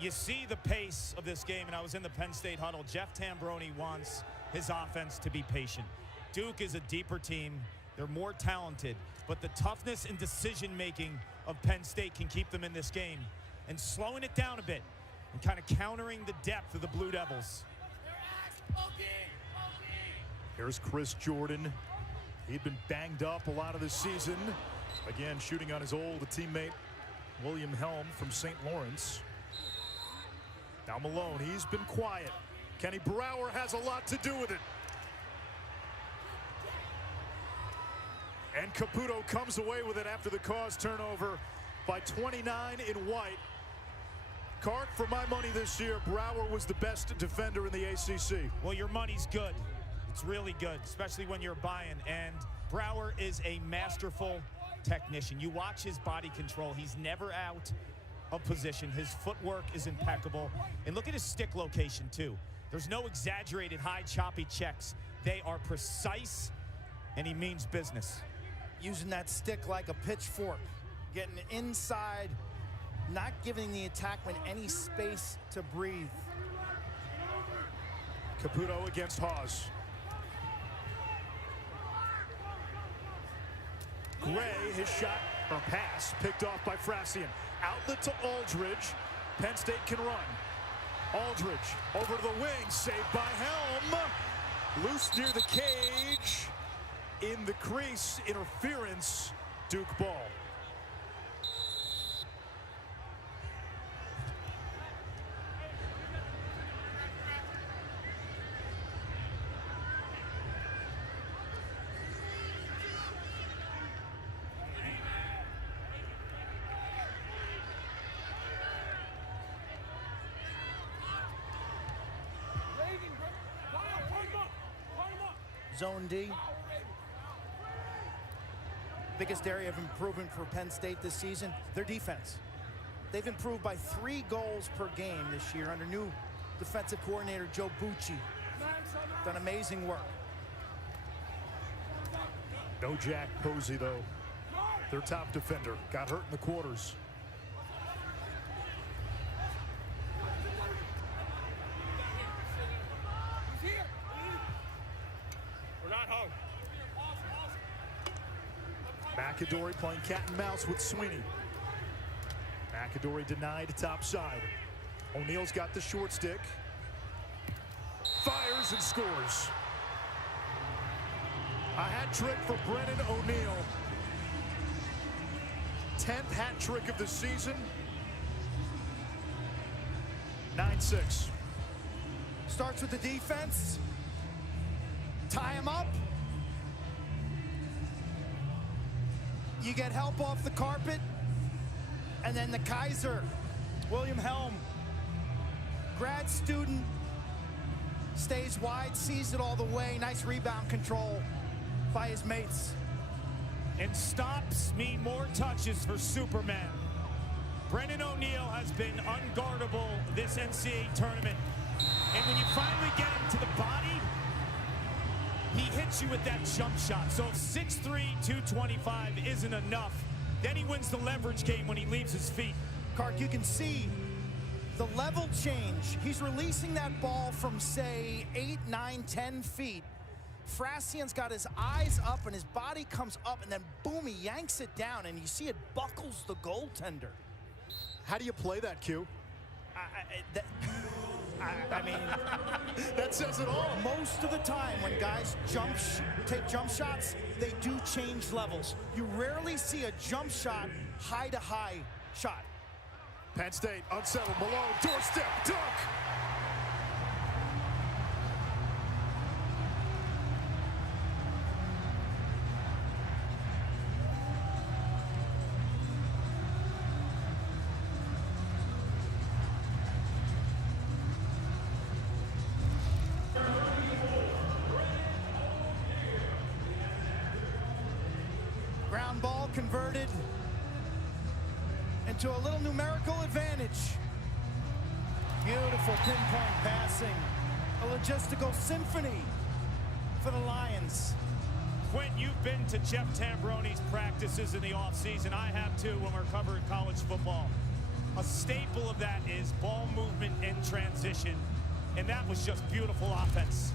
You see the pace of this game, and I was in the Penn State huddle. Jeff Tambroni wants his offense to be patient. Duke is a deeper team. They're more talented, but the toughness and decision-making of Penn State can keep them in this game. And slowing it down a bit and kind of countering the depth of the Blue Devils. Here's Chris Jordan. He'd been banged up a lot of this season. Again, shooting on his old teammate, William Helm from St. Lawrence. Now Malone, he's been quiet. Kenny Brower has a lot to do with it. And Caputo comes away with it after the cause turnover by 29 in white. Card for my money this year, Brower was the best defender in the ACC. Well, your money's good. It's really good, especially when you're buying. And Brower is a masterful technician. You watch his body control. He's never out of position. His footwork is impeccable. And look at his stick location, too. There's no exaggerated high choppy checks. They are precise, and he means business. Using that stick like a pitchfork, getting inside, not giving the attackman any space to breathe. Caputo against Hawes. Gray, his shot or pass picked off by Frassian. Outlet to Aldridge. Penn State can run. Aldridge over to the wing, saved by Helm. Loose near the cage. In the crease, interference, Duke ball. Zone D. Biggest area of improvement for Penn State this season, their defense. They've improved by 3 goals per game this year under new defensive coordinator Joe Bucci. Done amazing work. No Jack Posey, though. Their top defender got hurt in the quarters. McAdory playing cat and mouse with Sweeney. McAdory denied top side. O'Neal's got the short stick. Fires and scores. A hat trick for Brennan O'Neal. 10th hat trick of the season. 9-6. Starts with the defense. Tie him up. You get help off the carpet. And then the Kaiser, William Helm, grad student, stays wide, sees it all the way. Nice rebound control by his mates. And stops mean more touches for Superman. Brennan O'Neal has been unguardable this NCAA tournament. And when you finally get him to the body, he hits you with that jump shot. So if 6'3", 225 isn't enough, then he wins the leverage game when he leaves his feet. Clark, you can see the level change. He's releasing that ball from, say, 8, 9, 10 feet. Frassian's got his eyes up and his body comes up, and then boom, he yanks it down, and you see it buckles the goaltender. How do you play that, Q? I mean, that says it all. Most of the time when guys take jump shots, they do change levels. You rarely see a jump shot high-to-high shot. Penn State unsettled. Malone, doorstep, dunk. ball converted into a little numerical advantage. Beautiful pinpoint passing. A logistical symphony for the Lions. Quint, you've been to Jeff Tambroni's practices in the offseason. I have too when we're covering college football. A staple of that is ball movement in transition, and that was just beautiful offense.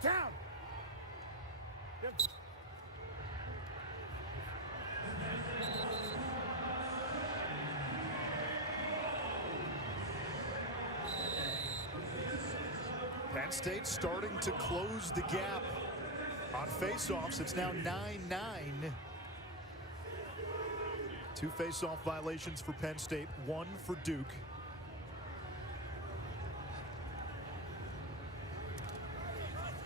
Down. Penn State starting to close the gap on faceoffs. It's now 9-9. 2 faceoff violations for Penn State, 1 for Duke.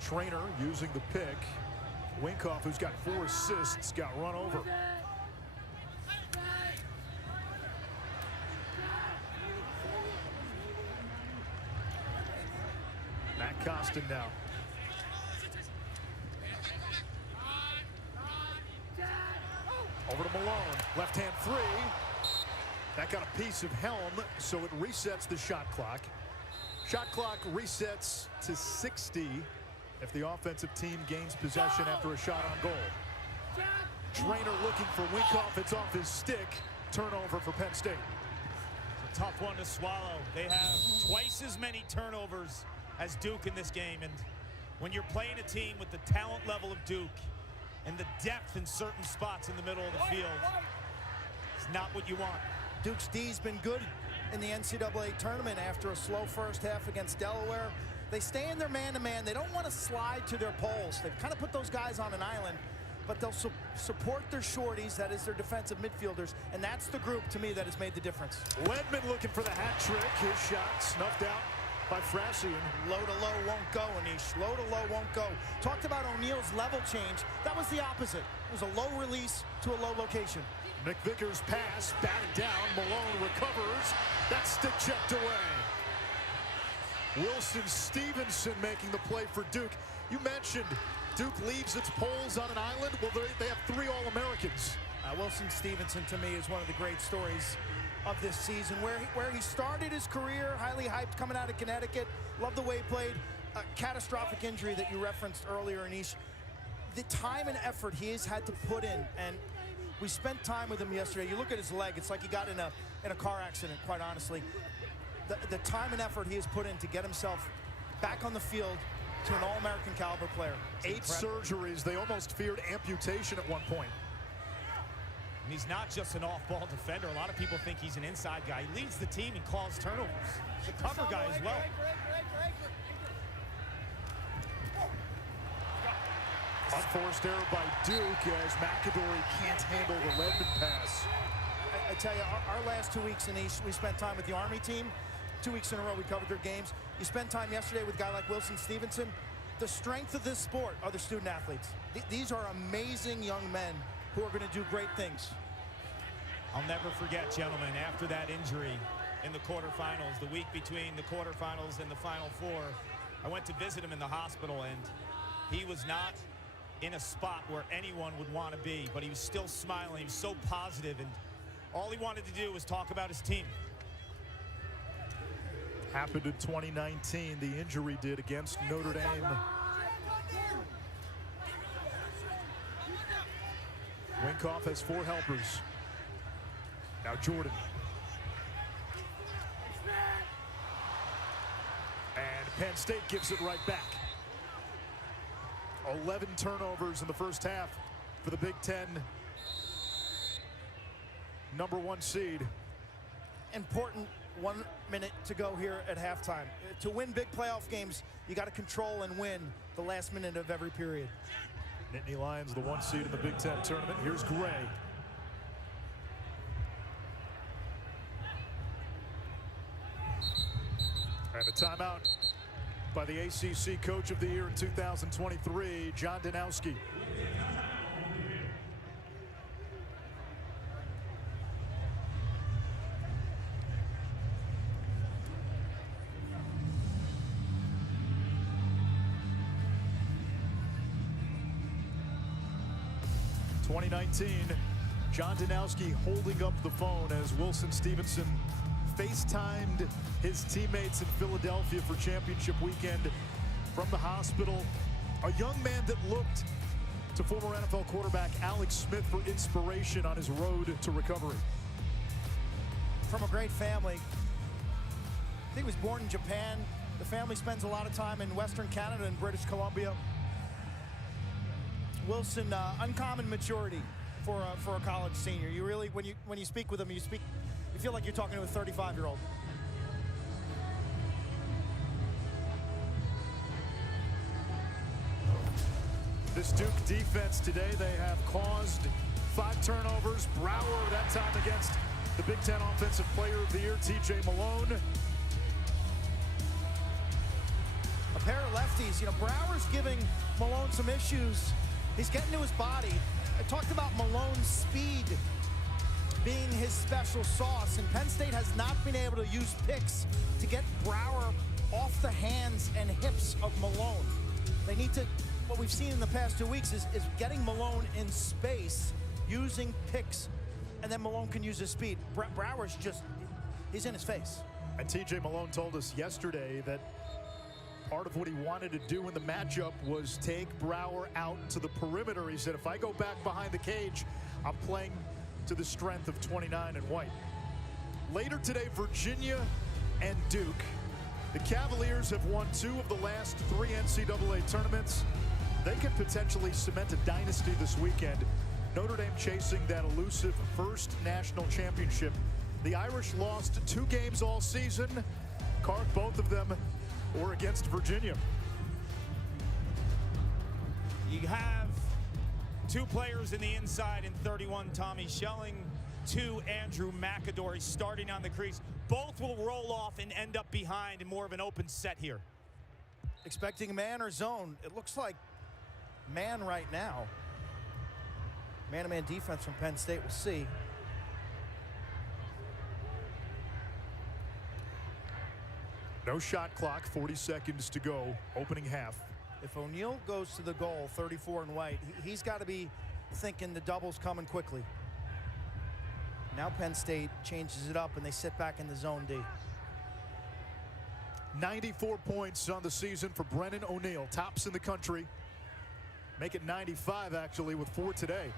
Trainer using the pick. Winkoff, who's got 4 assists, got run over. Matt Costin now. Over to Malone. Left-hand 3. That got a piece of helm, so it resets the shot clock. Shot clock resets to 60 if the offensive team gains possession after a shot on goal. Trainer looking for Winkoff. It's off his stick. Turnover for Penn State. It's a tough one to swallow. They have twice as many turnovers as Duke in this game, and when you're playing a team with the talent level of Duke and the depth in certain spots in the middle of the field, it's not what you want. Duke's D's been good in the NCAA tournament after a slow first half against Delaware. They stay in their man-to-man. They don't want to slide to their poles. They've kind of put those guys on an island, but they'll support their shorties, that is their defensive midfielders, and that's the group, to me, that has made the difference. Ledman looking for the hat trick. His shot snuffed out by Frassian. Low to low won't go, Anish. Low to low won't go. Talked about O'Neal's level change. That was the opposite. It was a low release to a low location. McVicker's pass, batted down. Malone recovers. That stick checked away. Wilson Stevenson making the play for Duke. You mentioned Duke leaves its poles on an island. Well, they have 3 All-Americans. Wilson Stevenson, to me, is one of the great stories of this season, where he started his career, highly hyped, coming out of Connecticut. Love the way he played. A catastrophic injury that you referenced earlier, Anish. The time and effort he has had to put in, and we spent time with him yesterday. You look at his leg, it's like he got in a car accident, quite honestly. The time and effort he has put in to get himself back on the field to an All-American caliber player. 8 surgeries. They almost feared amputation at one point. And he's not just an off-ball defender. A lot of people think he's an inside guy. He leads the team and calls turnovers. He's a cover guy as well. Unforced error by Duke as McAdory can't handle the Ledman pass. I tell you, our last 2 weeks in East, we spent time with the Army team. 2 weeks in a row, we covered their games. You spend time yesterday with a guy like Wilson Stevenson. The strength of this sport are the student athletes. These are amazing young men who are going to do great things. I'll never forget, gentlemen, after that injury in the quarterfinals, the week between the quarterfinals and the Final Four, I went to visit him in the hospital, and he was not in a spot where anyone would want to be, but he was still smiling. He was so positive, and all he wanted to do was talk about his team. Happened in 2019, the injury did against Notre Dame. Winkoff has 4 helpers. Now Jordan. And Penn State gives it right back. 11 turnovers in the first half for the Big Ten #1 seed. Important 1 minute to go here at halftime. To win big playoff games, you got to control and win the last minute of every period. Nittany Lions, the 1 seed in the Big Ten tournament. Here's Gray. And a timeout by the ACC Coach of the Year in 2023, John Danowski. 2019, John Danowski holding up the phone as Wilson Stevenson FaceTimed his teammates in Philadelphia for championship weekend from the hospital. A young man that looked to former NFL quarterback Alex Smith for inspiration on his road to recovery. From a great family. I think he was born in Japan. The family spends a lot of time in Western Canada and British Columbia. Wilson, uncommon maturity for a college senior. You really, when you speak with him, you feel like you're talking to a 35-year-old. This Duke defense today, they have caused 5 turnovers. Brower, that time against the Big Ten Offensive Player of the Year, T.J. Malone. A pair of lefties. You know, Brower's giving Malone some issues. He's getting to his body. I talked about Malone's speed being his special sauce, and Penn State has not been able to use picks to get Brower off the hands and hips of Malone. They need to, what we've seen in the past 2 weeks is getting Malone in space, using picks, and then Malone can use his speed. Brower's just, he's in his face. And T.J. Malone told us yesterday that part of what he wanted to do in the matchup was take Brower out to the perimeter. He said, if I go back behind the cage, I'm playing to the strength of 29 and white. Later today, Virginia and Duke. The Cavaliers have won 2 of the last 3 NCAA tournaments. They can potentially cement a dynasty this weekend. Notre Dame chasing that elusive first national championship. The Irish lost 2 games all season. Clark, both of them were against Virginia. You have 2 players in the inside in 31, Tommy Schelling, 2, Andrew McAdory starting on the crease. Both will roll off and end up behind in more of an open set here. Expecting man or zone. It looks like man right now. Man-to-man defense from Penn State, we'll see. No shot clock, 40 seconds to go, opening half. If O'Neal goes to the goal, 34 and white, he's got to be thinking the double's coming quickly. Now Penn State changes it up and they sit back in the zone D. 94 points on the season for Brennan O'Neal, tops in the country. Make it 95 actually with 4 today.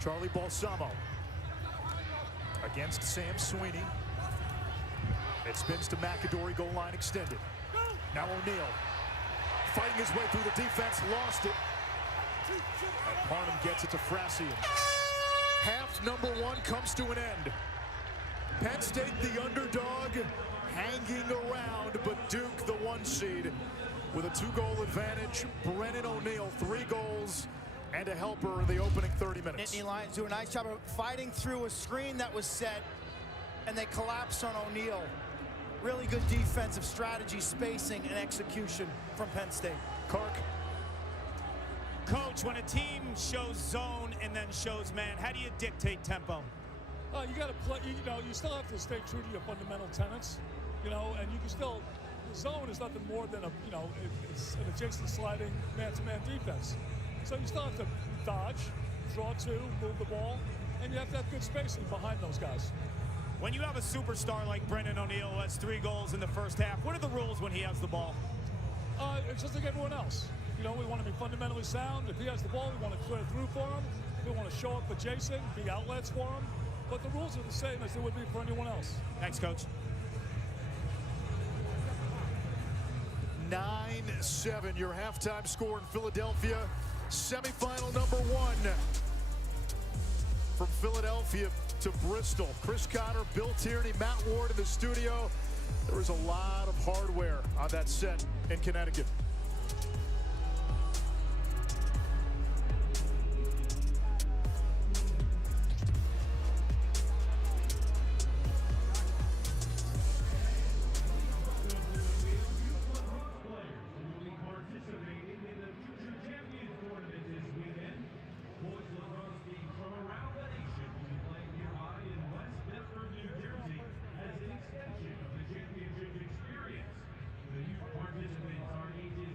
Charlie Balsamo against Sam Sweeney. It spins to McAdory, goal line extended. Now O'Neal fighting his way through the defense, lost it. And Parham gets it to Frassian. Half number 1 comes to an end. Penn State the underdog, hanging around, but Duke the 1 seed with a 2-goal advantage. Brennan O'Neal, 3 goals and a helper in the opening 30 minutes. Nittany Lions do a nice job of fighting through a screen that was set, and they collapse on O'Neal. Really good defensive strategy, spacing, and execution from Penn State. Clark. Coach, when a team shows zone and then shows man, how do you dictate tempo? You got to play, you still have to stay true to your fundamental tenets, and you can still, the zone is nothing more than it's an adjacent sliding man-to-man defense. So you still have to dodge, draw 2, move the ball, and you have to have good spacing behind those guys. When you have a superstar like Brennan O'Neal who has 3 goals in the first half, what are the rules when he has the ball? It's just like everyone else. We want to be fundamentally sound. If he has the ball, we want to clear through for him. We want to show up for Jason, be outlets for him. But the rules are the same as they would be for anyone else. Thanks, Coach. 9-7, your halftime score in Philadelphia. Semifinal number 1 from Philadelphia to Bristol. Chris Connor, Bill Tierney, Matt Ward in the studio. There was a lot of hardware on that set in Connecticut. Participants are ages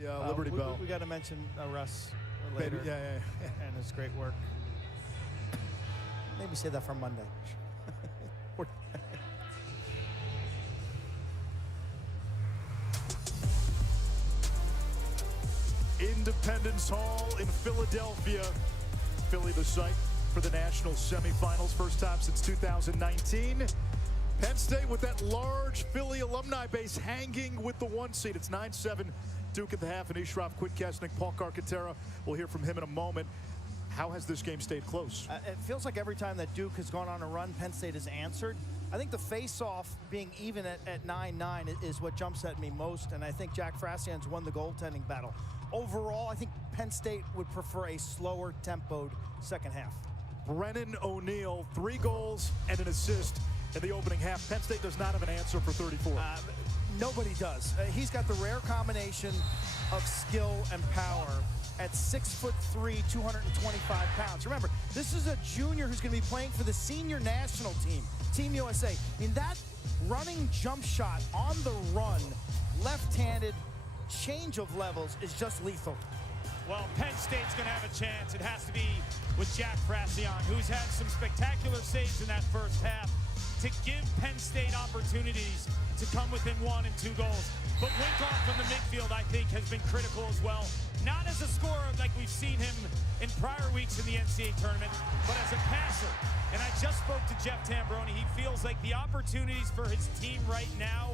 Liberty Bell. We got to mention Russ later. Yeah. And his great work. Maybe say that for Monday. Independence Hall in Philadelphia. Philly, the site for the national semifinals. First time since 2019. Penn State with that large Philly alumni base hanging with the 1 seed. It's 9-7 Duke at the half. And Ishraf Quidkesnik, Paul Carcaterra. We'll hear from him in a moment. How has this game stayed close? It feels like every time that Duke has gone on a run, Penn State has answered. I think the face-off being even at 9-9 is what jumps at me most, and I think Jack Frasian's won the goaltending battle. Overall, I think Penn State would prefer a slower tempoed second half. Brennan O'Neill, 3 goals and an assist in the opening half. Penn State does not have an answer for 34. Nobody does. He's got the rare combination of skill and power at 6'3", 225 pounds. Remember, this is a junior who's going to be playing for the senior national team, Team USA. I mean, that running jump shot on the run, left-handed, change of levels is just lethal. Well, Penn State's going to have a chance. It has to be with Jack Frasian, who's had some spectacular saves in that first half to give Penn State opportunities to come within 1 and 2 goals. But Winkoff from the midfield, I think, has been critical as well. Not as a scorer like we've seen him in prior weeks in the NCAA tournament, but as a passer. And I just spoke to Jeff Tambroni. He feels like the opportunities for his team right now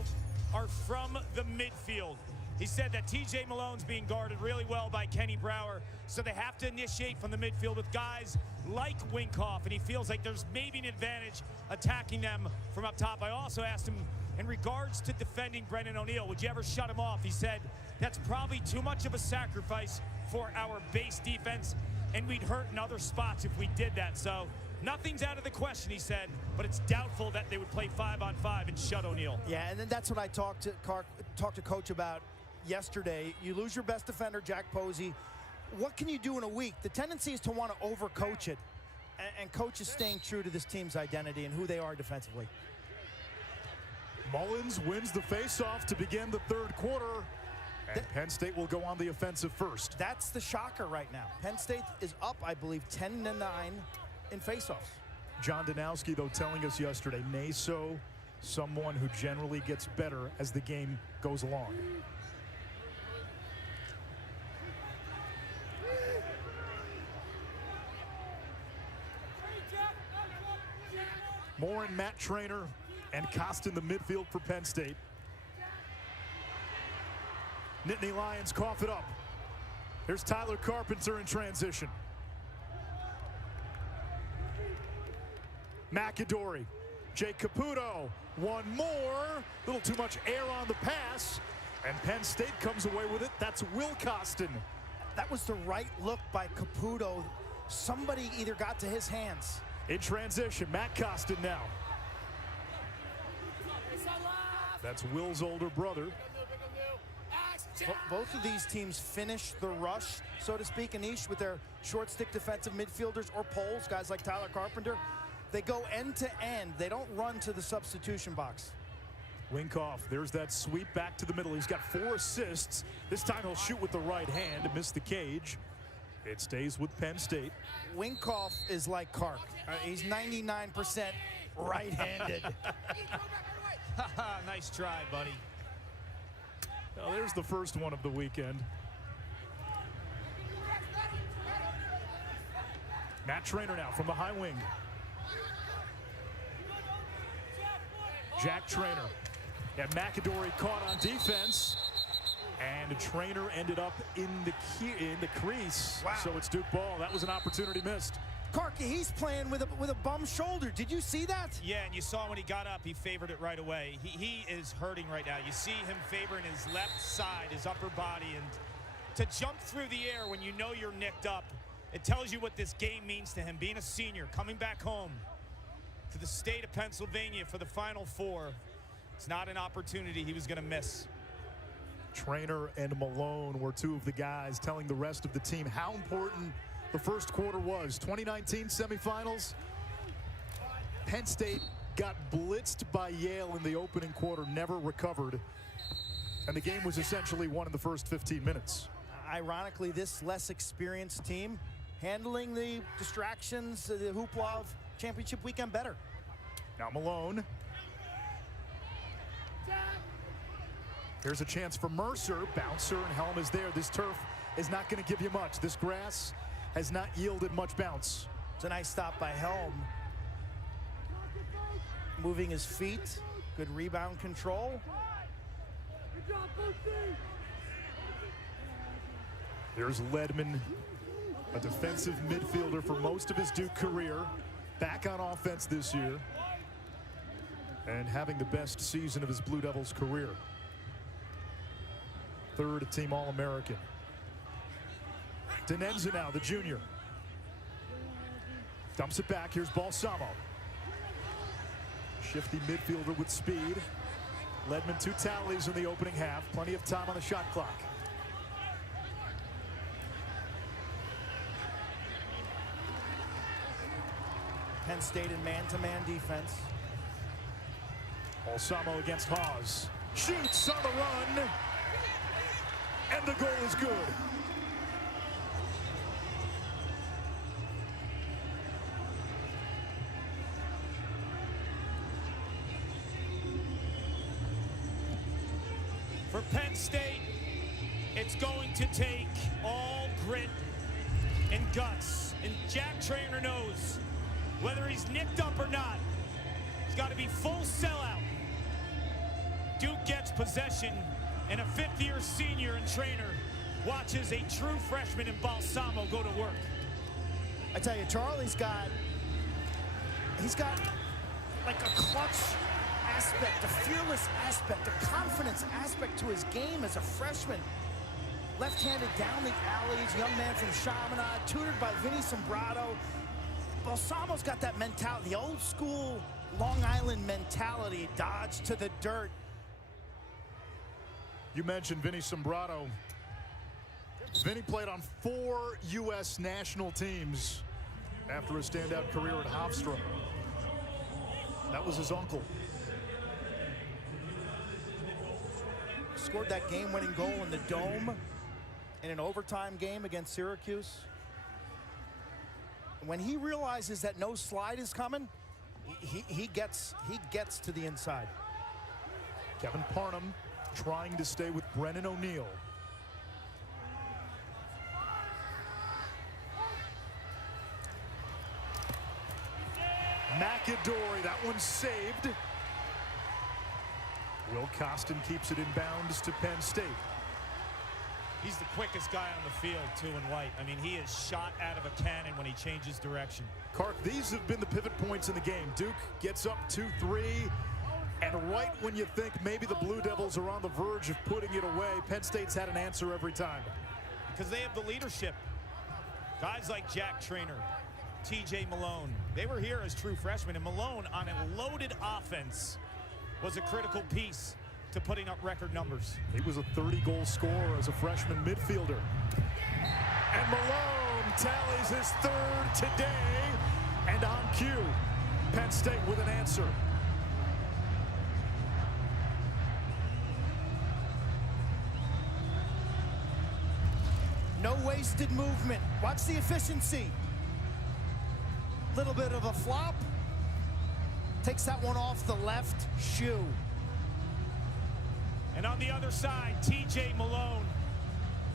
are from the midfield. He said that TJ Malone's being guarded really well by Kenny Brower, so they have to initiate from the midfield with guys like Winkoff, and he feels like there's maybe an advantage attacking them from up top. I also asked him, in regards to defending Brennan O'Neill, would you ever shut him off? He said, that's probably too much of a sacrifice for our base defense, and we'd hurt in other spots if we did that. So nothing's out of the question, he said, but it's doubtful that they would play 5-on-5 and shut O'Neill. Yeah, and then that's what I talked to Coach about yesterday. You lose your best defender, Jack Posey. What can you do in a week? The tendency is to want to overcoach it, and Coach is staying true to this team's identity and who they are defensively. Mullins wins the faceoff to begin the third quarter, and Penn State will go on the offensive first. That's the shocker right now. Penn State is up, I believe, 10-9 in faceoffs. John Danowski, though, telling us yesterday, Naso, someone who generally gets better as the game goes along. Moore and Matt Trainer and Costin the midfield for Penn State. Nittany Lions cough it up. Here's Tyler Carpenter in transition. McAdory, Jake Caputo, one more. A little too much air on the pass, and Penn State comes away with it. That's Will Costin. That was the right look by Caputo. Somebody either got to his hands. In transition, Matt Costin now. That's Will's older brother. Both of these teams finish the rush, so to speak, Anish, with their short stick defensive midfielders or poles, guys like Tyler Carpenter. They go end to end. They don't run to the substitution box. Winkoff, there's that sweep back to the middle. He's got 4 assists. This time he'll shoot with the right hand to miss the cage. It stays with Penn State. Winkoff is like Kark. He's 99% right-handed. Nice try, buddy. Well, there's the first one of the weekend. Matt Trainer now from the high wing. Jack Trainer. And McAdory caught on defense. And Trainer ended up in the crease. Wow. So it's Duke ball. That was an opportunity missed. Kark, he's playing with a bum shoulder. Did you see that? Yeah, and you saw when he got up, he favored it right away. He is hurting right now. You see him favoring his left side, his upper body, and to jump through the air when you know you're nicked up, it tells you what this game means to him. Being a senior, coming back home to the state of Pennsylvania for the Final Four, it's not an opportunity he was going to miss. Trainer and Malone were 2 of the guys telling the rest of the team how important the first quarter was. 2019 semifinals. Penn State got blitzed by Yale in the opening quarter, never recovered. And the game was essentially won in the first 15 minutes. Ironically, this less experienced team handling the distractions, the hoopla of championship weekend better. Now Malone. Here's a chance for Mercer. Bouncer and Helm is there. This turf is not going to give you much. This grass has not yielded much bounce. It's a nice stop by Helm. Moving his feet. Good rebound control. Here's Ledman, a defensive midfielder for most of his Duke career. Back on offense this year. And having the best season of his Blue Devils career. Third team All-American. Denenza now, the junior. Dumps it back. Here's Balsamo. Shifty midfielder with speed. Ledman 2 tallies in the opening half. Plenty of time on the shot clock. Penn State in man-to-man defense. Balsamo against Hawes. Shoots on the run. And the goal is good. For Penn State, it's going to take all grit and guts. And Jack Trainer knows whether he's nicked up or not, he's got to be full sellout. Duke gets possession, and a fifth-year senior and trainer watches a true freshman in Balsamo go to work. I tell you, Charlie's got like a clutch aspect, a fearless aspect, a confidence aspect to his game as a freshman. Left-handed down the alleys, young man from Chaminade, tutored by Vinny Sombrado. Balsamo's got that mentality, the old school Long Island mentality, dodge to the dirt. You mentioned Vinny Sombrado. Vinny played on 4 U.S. national teams after a standout career at Hofstra. That was his uncle. Scored that game-winning goal in the Dome in an overtime game against Syracuse. When he realizes that no slide is coming, he gets to the inside. Kevin Parnham trying to stay with Brennan O'Neill. McAdory, that one's saved. Will Costin keeps it inbounds to Penn State. He's the quickest guy on the field, too, in white. I mean, he is shot out of a cannon when he changes direction. Clark, these have been the pivot points in the game. Duke gets up 2-3, and right when you think maybe the Blue Devils are on the verge of putting it away, Penn State's had an answer every time. Because they have the leadership. Guys like Jack Trainer, TJ Malone, they were here as true freshmen, and Malone on a loaded offense was a critical piece to putting up record numbers. He was a 30-goal scorer as a freshman midfielder. And Malone tallies his 3rd today. And on cue, Penn State with an answer. No wasted movement. Watch the efficiency. Little bit of a flop. Takes that one off the left shoe. And on the other side, TJ Malone,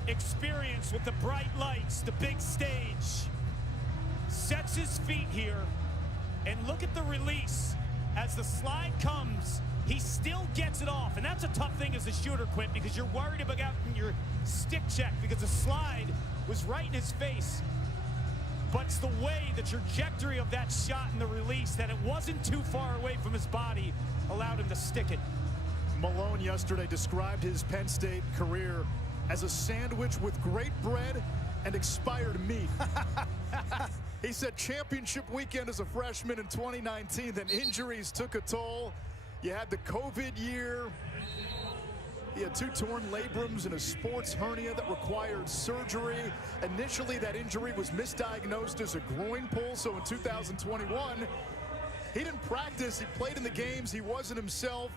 experience with the bright lights, the big stage, sets his feet here, and look at the release. As the slide comes, he still gets it off, and that's a tough thing as a shooter, Quint, because you're worried about getting your stick check because the slide was right in his face. But it's the way, the trajectory of that shot and the release, that it wasn't too far away from his body, allowed him to stick it. Malone yesterday described his Penn State career as a sandwich with great bread and expired meat. He said championship weekend as a freshman in 2019, then injuries took a toll. You had the COVID year. He had 2 torn labrums and a sports hernia that required surgery. Initially, that injury was misdiagnosed as a groin pull, so in 2021, he didn't practice. He played in the games. He wasn't himself.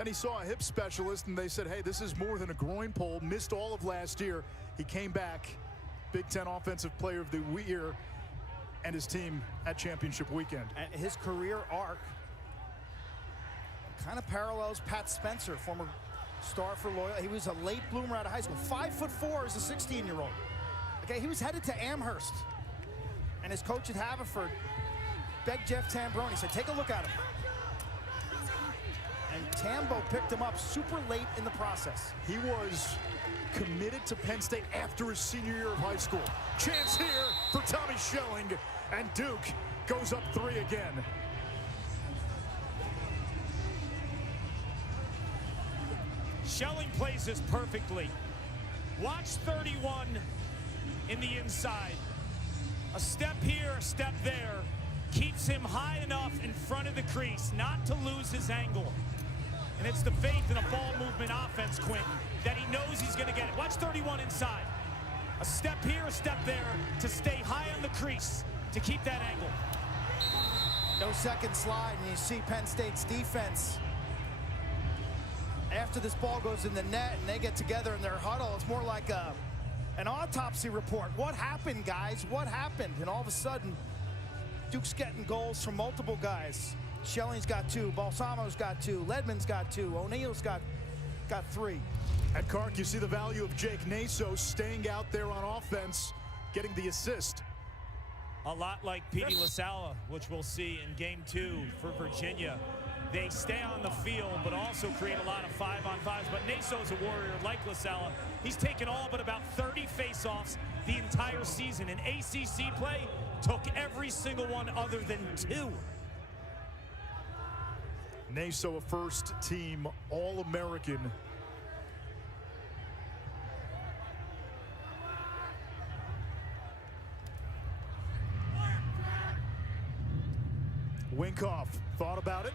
Then he saw a hip specialist, and they said, hey, this is more than a groin pull. Missed all of last year. He came back, Big Ten Offensive Player of the Year, and his team at championship weekend. And his career arc kind of parallels Pat Spencer, former star for Loyola. He was a late bloomer out of high school. 5'4" as a 16-year-old. Okay, he was headed to Amherst. And his coach at Haverford begged Jeff Tambroni, said, take a look at him. And Tambo picked him up super late in the process. He was committed to Penn State after his senior year of high school. Chance here for Tommy Schelling, and Duke goes up 3 again. Schelling plays this perfectly. Watch 31 in the inside. A step here, a step there. Keeps him high enough in front of the crease not to lose his angle. And it's the faith in a ball movement offense, Quinn, that he knows he's going to get it. Watch 31 inside. A step here, a step there to stay high on the crease to keep that angle. No second slide, and you see Penn State's defense. After this ball goes in the net and they get together in their huddle, it's more like an autopsy report. What happened, guys? What happened? And all of a sudden, Duke's getting goals from multiple guys. Schelling's got 2, Balsamo's got 2, Ledman's got 2, O'Neal's got 3. At Kark, you see the value of Jake Naso staying out there on offense, getting the assist. A lot like Petey LaSalla, which we'll see in game 2 for Virginia. They stay on the field, but also create a lot of 5-on-5s. But Naso's a warrior like LaSalla. He's taken all but about 30 face-offs the entire season. In ACC play, took every single one other than 2. Naso, a first-team All-American. Winkoff thought about it.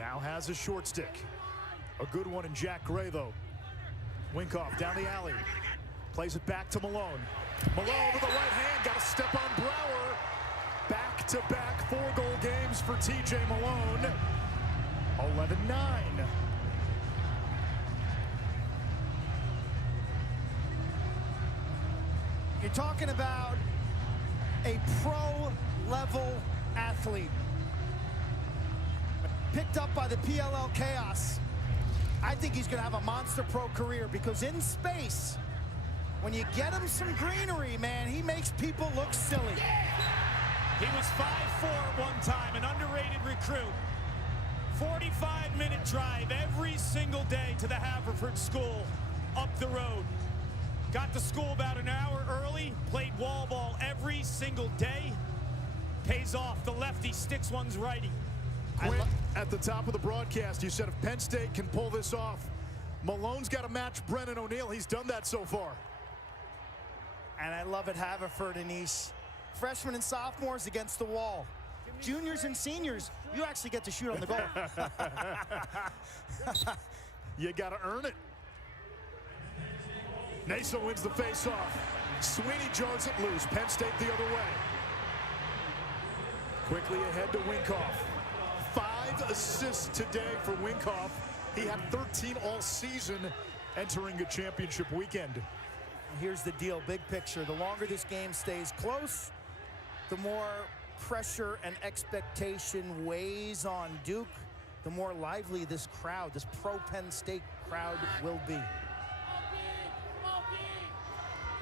Now has a short stick. A good one in Jack Gray, though. Winkoff down the alley. Plays it back to Malone. Malone with the right hand. Got a step on Brower. Back-to-back 4-goal games for TJ Malone. 11-9. You're talking about a pro-level athlete. Picked up by the PLL Chaos. I think he's going to have a monster pro career because in space, when you get him some greenery, man, he makes people look silly. He was 5'4" at one time, an underrated recruit. 45-minute drive every single day to the Haverford school up the road. Got to school about an hour early, played wall ball every single day. Pays off. The lefty sticks one's righty. Quinn, at the top of the broadcast, you said if Penn State can pull this off, Malone's got to match Brennan O'Neill. He's done that so far. And I love it, Haverford and East. Freshmen and sophomores against the wall. Juniors and seniors, you actually get to shoot on the goal. You got to earn it. Naso wins the face-off. Sweeney jars it loose. Penn State the other way. Quickly ahead to Winkoff. 5 assists today for Winkoff. He had 13 all season entering a championship weekend. Here's the deal, big picture. The longer this game stays close, the more pressure and expectation weighs on Duke, the more lively this crowd, this pro-Penn State crowd will be.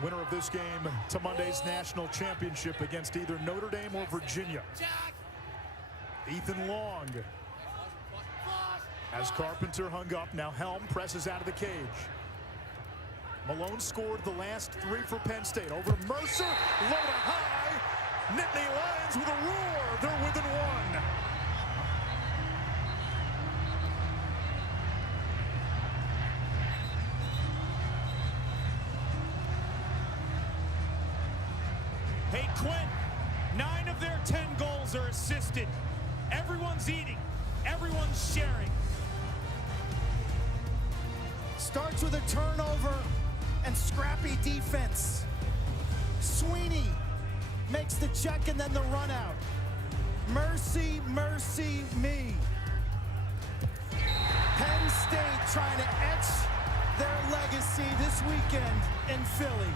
Winner of this game to Monday's national championship against either Notre Dame or Virginia. Ethan Long. As Carpenter hung up, now Helm presses out of the cage. Malone scored the last 3 for Penn State. Over to Mercer, low to high. Nittany Lions with a roar. They're within 1. Hey, Quinn, 9 of their 10 goals are assisted. Everyone's eating. Everyone's sharing. Starts with a turnover and scrappy defense. Sweeney makes the check and then the run out. Mercy, mercy me. Penn State trying to etch their legacy this weekend in Philly.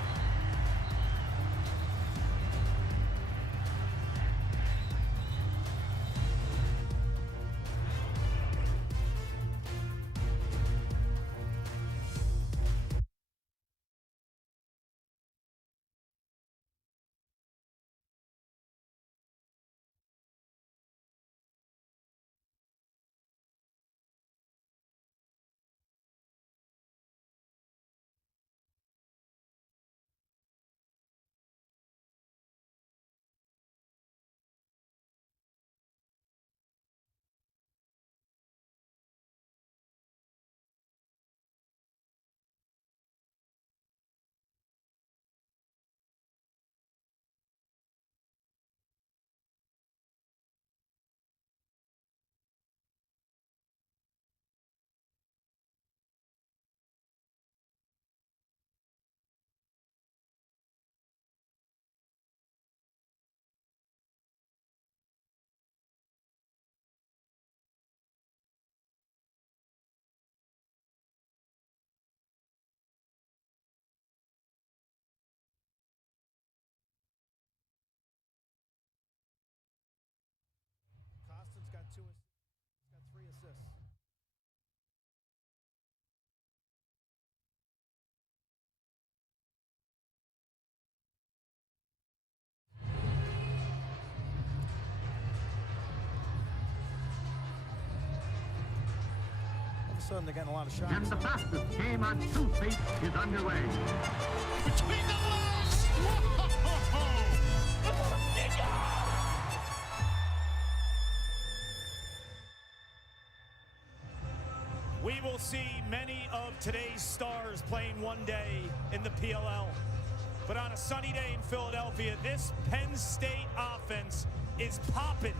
Costin's got 2 assists. He's got 3 assists. All of a sudden, they're getting a lot of shots. And the fastest game on 2 feet is underway. Between the legs! We will see many of today's stars playing one day in the PLL. But on a sunny day in Philadelphia, this Penn State offense is popping.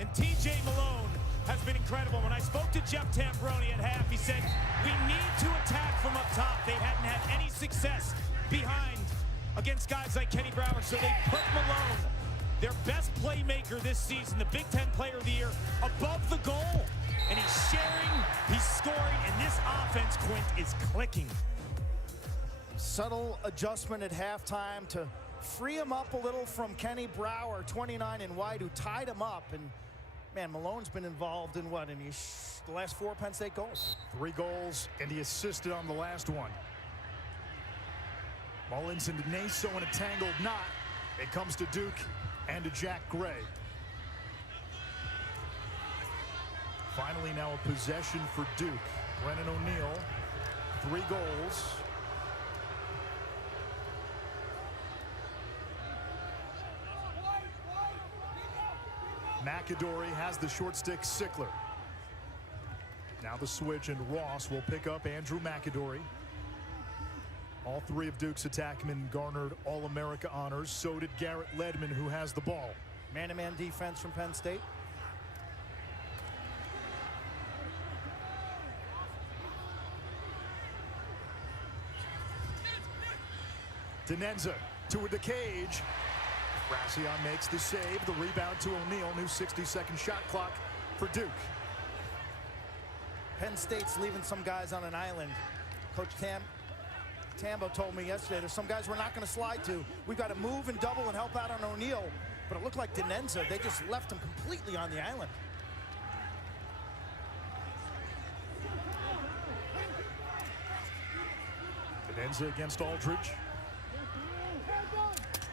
And TJ Malone has been incredible. When I spoke to Jeff Tambroni at half, he said, we need to attack from up top. They hadn't had any success behind against guys like Kenny Brower, so they put Malone, their best playmaker this season, the Big Ten Player of the Year, above the goal. And he's sharing, he's scoring, and this offense, Quint, is clicking. Subtle adjustment at halftime to free him up a little from Kenny Brower, 29 and white, who tied him up. And man, Malone's been involved in what? In the last 4 Penn State goals. 3 goals, and he assisted on the last one. Mullins into Naso in a tangled knot. It comes to Duke and to Jack Gray. Finally now a possession for Duke. Brennan O'Neill, 3 goals. McAdory has the short stick, Sickler. Now the switch, and Ross will pick up Andrew McAdory. All 3 of Duke's attackmen garnered All-America honors. So did Garrett Ledman, who has the ball. Man-to-man defense from Penn State. Denenza toward the cage. Brassian makes the save. The rebound to O'Neill. New 60-second shot clock for Duke. Penn State's leaving some guys on an island. Coach Tambo told me yesterday there's some guys we're not going to slide to. We've got to move and double and help out on O'Neill. But it looked like Denenza, they just left him completely on the island. Denenza against Aldridge.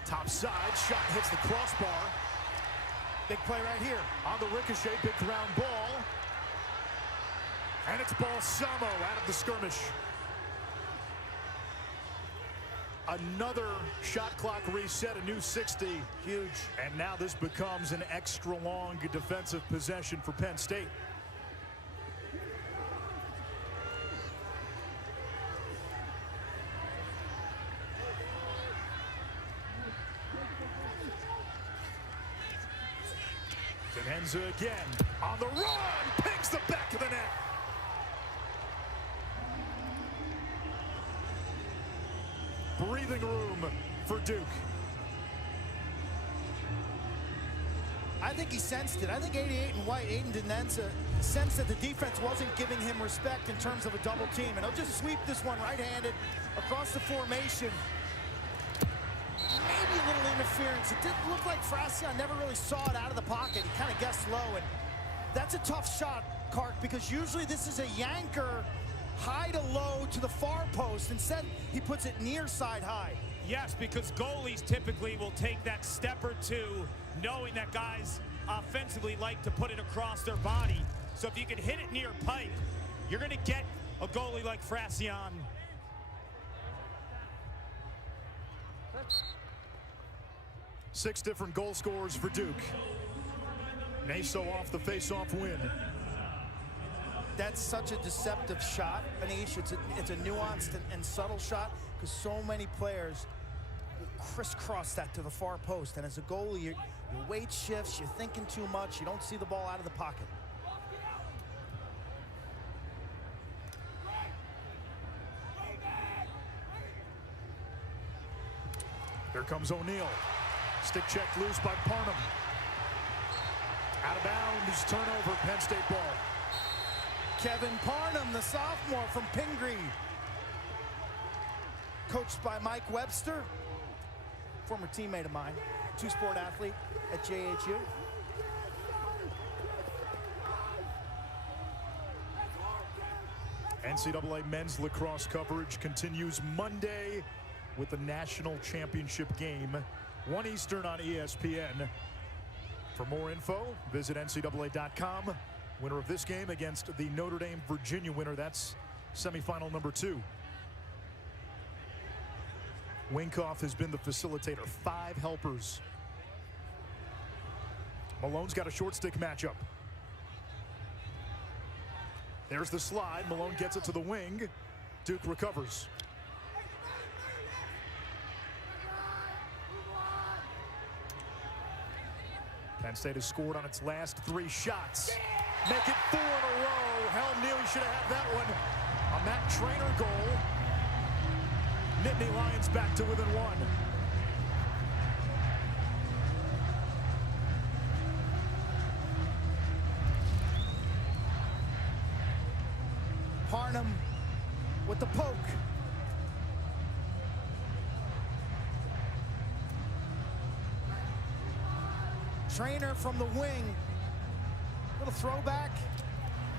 Top side, shot hits the crossbar. Big play right here. On the ricochet, big ground ball. And it's Balsamo out of the skirmish. Another shot clock reset, a new 60. Huge. And now this becomes an extra long defensive possession for Penn State. Denenza again on the run, pings the back of the net. Breathing room for Duke. I think he sensed it. I think 88 and white, Aiden Denenza, sense that the defense wasn't giving him respect in terms of a double team. And he'll just sweep this one right-handed across the formation. Maybe a little interference. It didn't look like Frazion never really saw it out of the pocket. He kind of guessed low, and that's a tough shot, Kark, because usually this is a yanker high to low to the far post. Instead, he puts it near side high. Yes, because goalies typically will take that step or two, knowing that guys offensively like to put it across their body. So if you can hit it near pipe, you're going to get a goalie like Frazion. 6 different goal scorers for Duke. Naso off the face-off win. That's such a deceptive shot, Anish. It's a nuanced and subtle shot because so many players will crisscross that to the far post. And as a goalie, your weight shifts, you're thinking too much, you don't see the ball out of the pocket. Here comes O'Neal. Stick checked loose by Parnham. Out of bounds, turnover, Penn State ball. Kevin Parnham, the sophomore from Pingree. Coached by Mike Webster, former teammate of mine, two-sport athlete at JHU. NCAA men's lacrosse coverage continues Monday with the national championship game, 1 Eastern on ESPN. For more info, visit ncaa.com. Winner of this game against the Notre Dame Virginia winner. That's semifinal number 2. Winkoff has been the facilitator. 5 helpers. Malone's got a short stick matchup. There's the slide. Malone gets it to the wing. Duke recovers. Penn State has scored on its last 3 shots. Make it 4 in a row. Helm Neely should have had that one. On that Trainer goal, Nittany Lions back to within 1. Parnham with the poke. Trainer from the wing. Little throwback.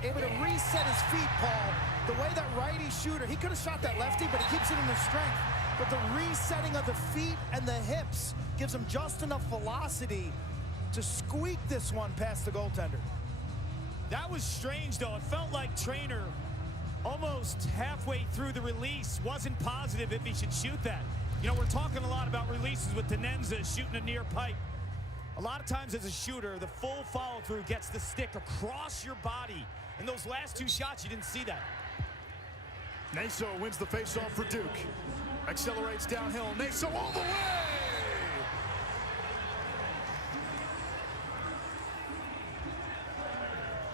Able to reset his feet, Paul. The way that righty shooter, he could have shot that lefty, but he keeps it in his strength. But the resetting of the feet and the hips gives him just enough velocity to squeak this one past the goaltender. That was strange, though. It felt like Trainer, almost halfway through the release, wasn't positive if he should shoot that. You know, we're talking a lot about releases with Tenenza shooting a near pipe. A lot of times as a shooter, the full follow-through gets the stick across your body. In those last 2 shots, you didn't see that. Naso wins the faceoff for Duke. Accelerates downhill. Naso all the way!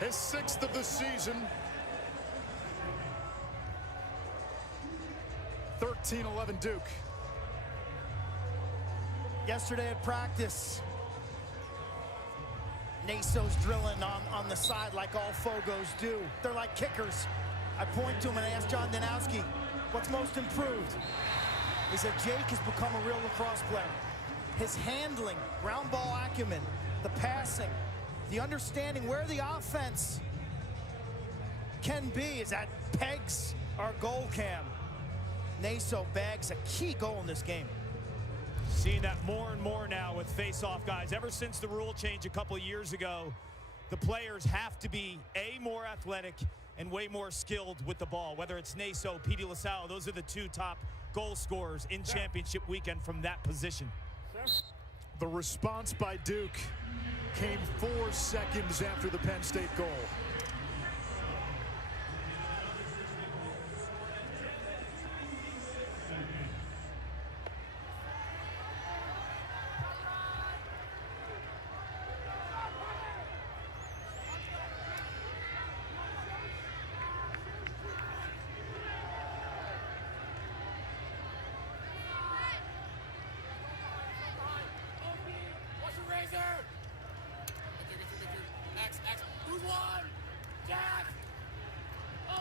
His 6th of the season. 13-11 Duke. Yesterday at practice, Naso's drilling on the side like all Fogos do. They're like kickers. I point to him and I ask John Danowski, what's most improved? He said Jake has become a real lacrosse player. His handling, ground ball acumen, the passing, the understanding where the offense can be is that pegs our goal cam. Naso bags a key goal in this game. Seeing that more and more now with face-off guys. Ever since the rule change a couple of years ago, the players have to be more athletic and way more skilled with the ball. Whether it's Naso, Petey LaSalle, those are the 2 top goal scorers in championship weekend from that position. The response by Duke came 4 seconds after the Penn State goal.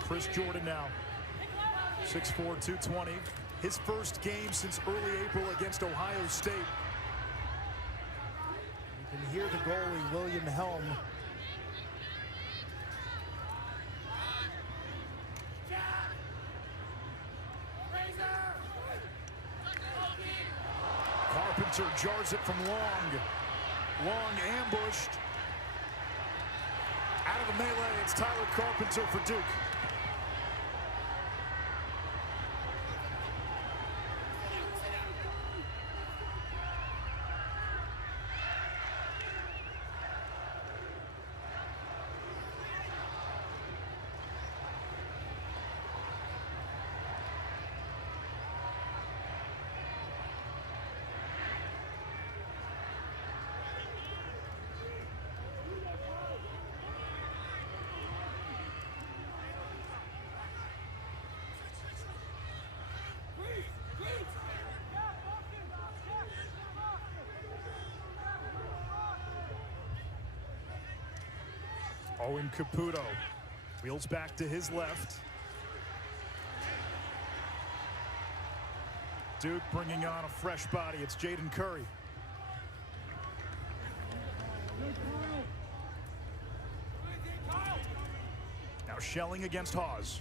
Chris Jordan now, 6'4", 220. His first game since early April against Ohio State. You can hear the goalie, William Helm. Carpenter jars it from Long. Long ambushed. Out of the melee, it's Tyler Carpenter for Duke. Owen Caputo wheels back to his left. Duke bringing on a fresh body. It's Jaden Curry. Now Schelling against Hawes.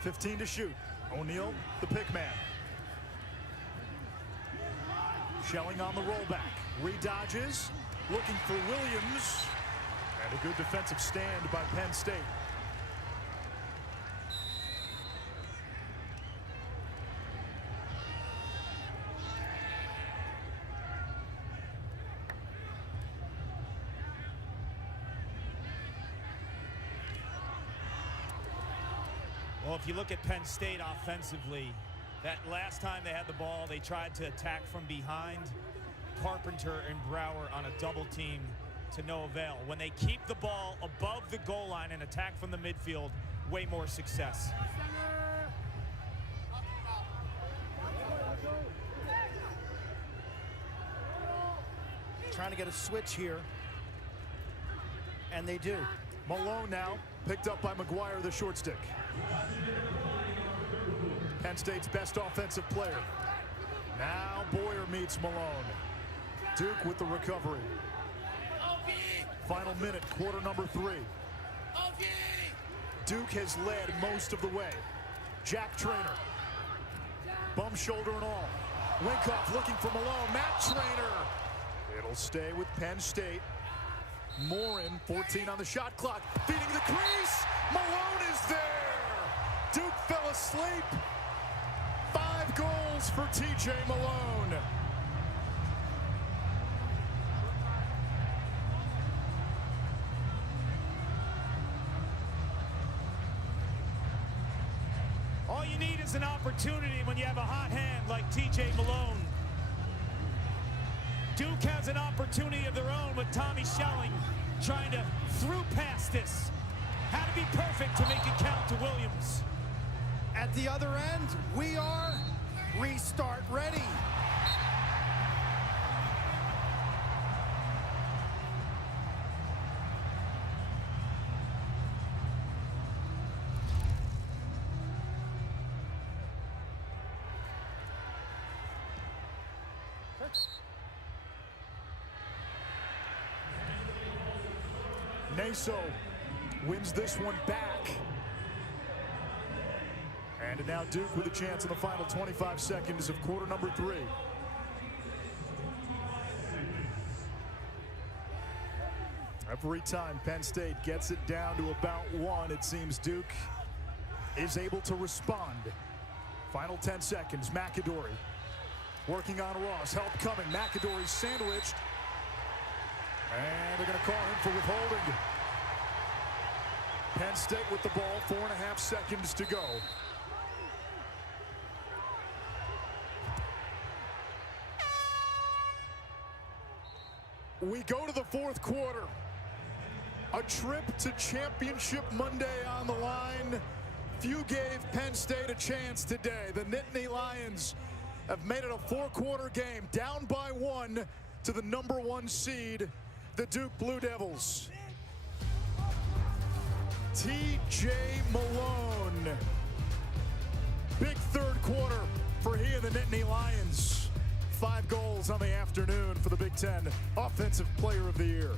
15 to shoot. O'Neal, the pick man. Schelling on the rollback. Redodges. Looking for Williams. And a good defensive stand by Penn State. Well, if you look at Penn State offensively, that last time they had the ball, they tried to attack from behind. Carpenter and Brower on a double team to no avail. When they keep the ball above the goal line and attack from the midfield, way more success. Trying to get a switch here. And they do. Malone now picked up by McGuire, the short stick. Penn State's best offensive player. Now Boyer meets Malone. Duke with the recovery. Final minute, quarter number 3. Duke has led most of the way. Jack Trainer. Bum shoulder and all. Winkoff looking for Malone. Matt Trainer. It'll stay with Penn State. Morin, 14 on the shot clock. Feeding the crease. Malone is there. Duke fell asleep. 5 goals for TJ Malone. All you need is an opportunity when you have a hot hand like TJ Malone. Duke has an opportunity of their own with Tommy Schelling trying to through past this. Had to be perfect to make it count to Williams. At the other end, we are restart ready. Naso wins this one back. And now Duke with a chance in the final 25 seconds of quarter number 3. Every time Penn State gets it down to about 1, it seems Duke is able to respond. Final 10 seconds, McAdory working on Ross, help coming, McAdory sandwiched. And they're going to call him for withholding. Penn State with the ball, 4.5 seconds to go. We go to the 4th quarter. A trip to Championship Monday on the line. Few gave Penn State a chance today. The Nittany Lions have made it a 4-quarter game, down by 1 to the #1 seed, the Duke Blue Devils. T.J. Malone. Big third quarter for he and the Nittany Lions. 5 goals on the afternoon for the Big Ten Offensive Player of the Year.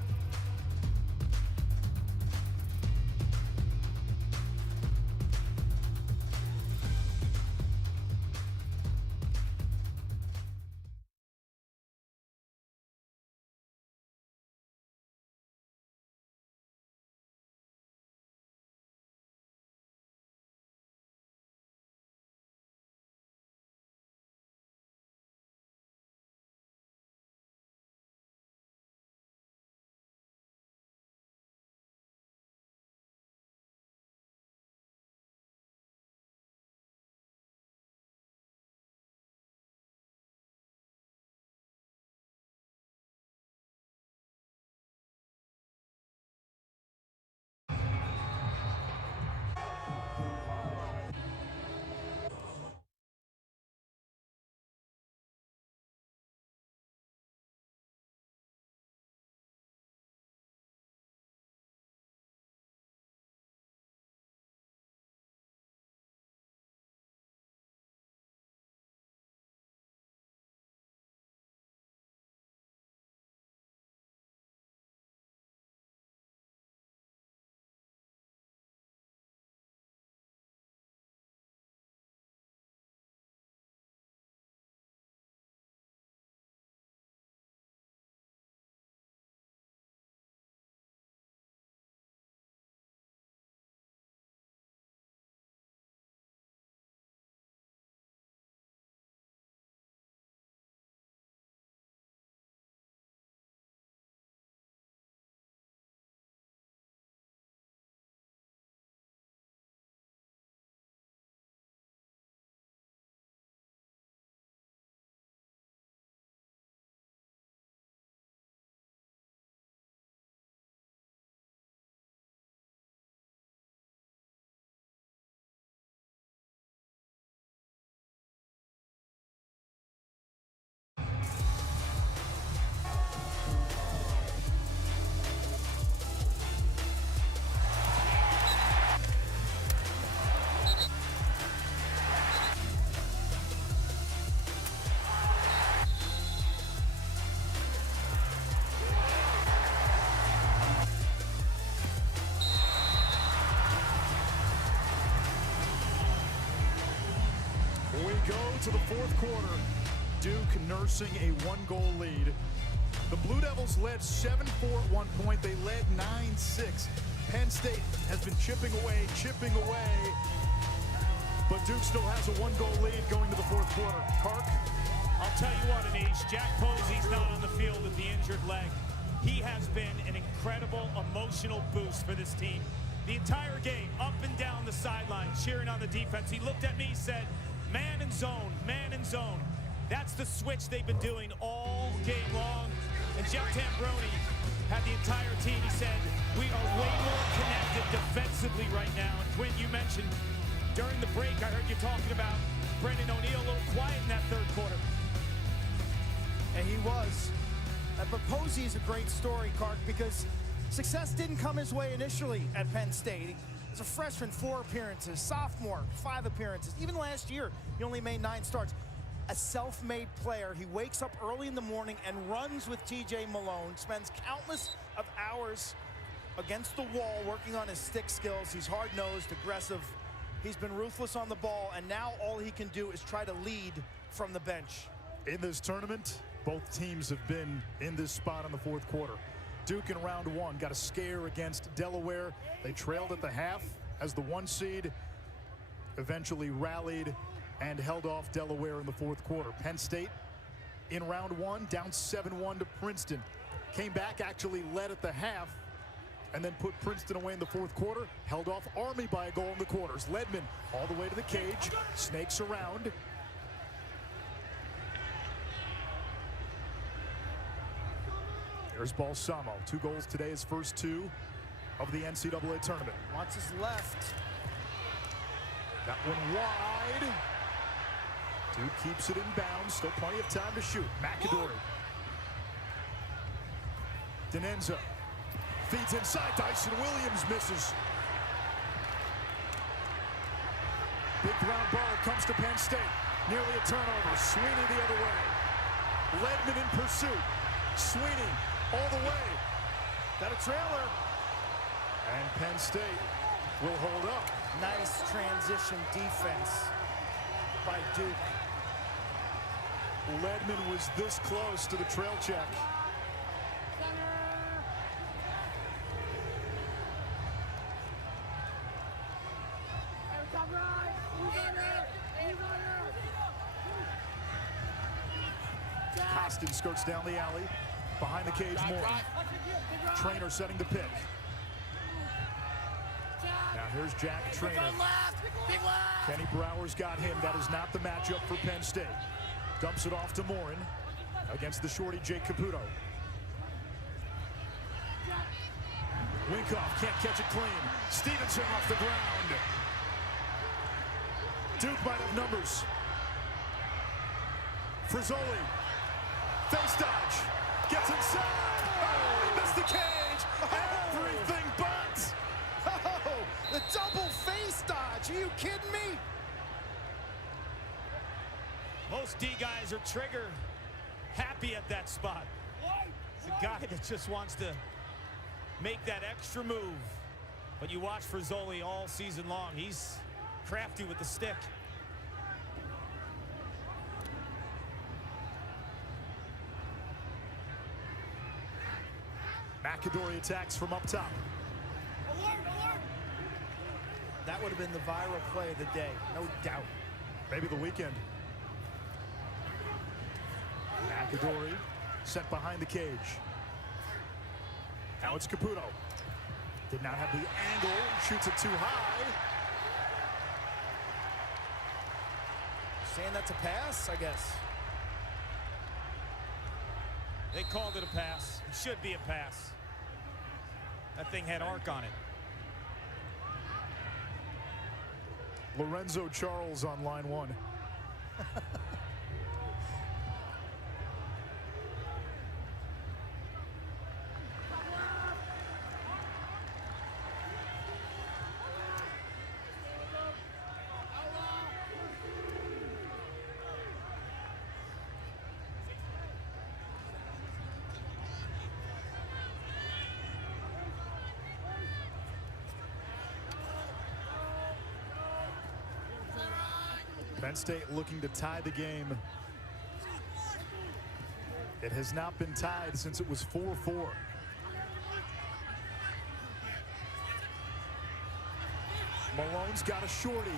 To the fourth quarter, Duke nursing a 1-goal lead. The Blue Devils led 7-4 at one point. They led 9-6. Penn State has been chipping away, but Duke still has a 1-goal lead going to the fourth quarter. Kark? I'll tell you what, Anish, Jack Posey's not on the field with the injured leg. He has been an incredible emotional boost for this team. The entire game, up and down the sideline, cheering on the defense. He looked at me, said, man and zone, man and zone. That's the switch they've been doing all game long. And Jeff Tambroni had the entire team. He said, we are way more connected defensively right now. And Quinn, you mentioned during the break, I heard you talking about Brendan O'Neill a little quiet in that third quarter. And he was. But Posey is a great story, Kark, because success didn't come his way initially at Penn State. As a freshman, 4 appearances. Sophomore, 5 appearances. Even last year, he only made 9 starts. A self-made player. He wakes up early in the morning and runs with T.J. Malone. Spends countless of hours against the wall working on his stick skills. He's hard-nosed, aggressive. He's been ruthless on the ball, and now all he can do is try to lead from the bench. In this tournament, both teams have been in this spot in the fourth quarter. Duke in round 1 got a scare against Delaware. They trailed at the half as the 1 seed, eventually rallied and held off Delaware in the fourth quarter. Penn State in round 1 down 7-1 to Princeton. Came back, actually led at the half, and then put Princeton away in the fourth quarter. Held off Army by a goal in the quarters. Ledman all the way to the cage, snakes around. There's Balsamo. 2 goals today, his first 2 of the NCAA tournament. Wants his left. That one wide. Duke keeps it in bounds. Still plenty of time to shoot. McAdory. Denenza feeds inside. Dyson Williams misses. Big ground ball comes to Penn State. Nearly a turnover. Sweeney the other way. Ledman in pursuit. Sweeney all the way. Got a trailer. And Penn State will hold up. Nice transition defense by Duke. Ledman was this close to the trail check. Costin skirts down the alley. Behind the cage, Moore. Trainer setting the pick. Now here's Jack Trainer. Kenny Brower's got him. That is not the matchup for Penn State. Dumps it off to Morin against the shorty Jake Caputo. Winkoff can't catch it clean. Stevenson off the ground. Duke might have numbers. Frizzoli. Face dodge. Gets inside. Oh, he missed the cage. Everything but. Oh, the double face dodge. Are you kidding me? Most D guys are trigger happy at that spot. It's a guy that just wants to make that extra move. But you watch Frizzoli all season long. He's crafty with the stick. McAdory attacks from up top. That would have been the viral play of the day, no doubt. Maybe the weekend. McAdory set behind the cage. Now it's Caputo. Did not have the angle, shoots it too high. Saying that's a pass, I guess. They called it a pass. It should be a pass. That thing had arc on it. Lorenzo Charles on line one. Penn State looking to tie the game. It has not been tied since it was 4-4. Malone's got a shorty.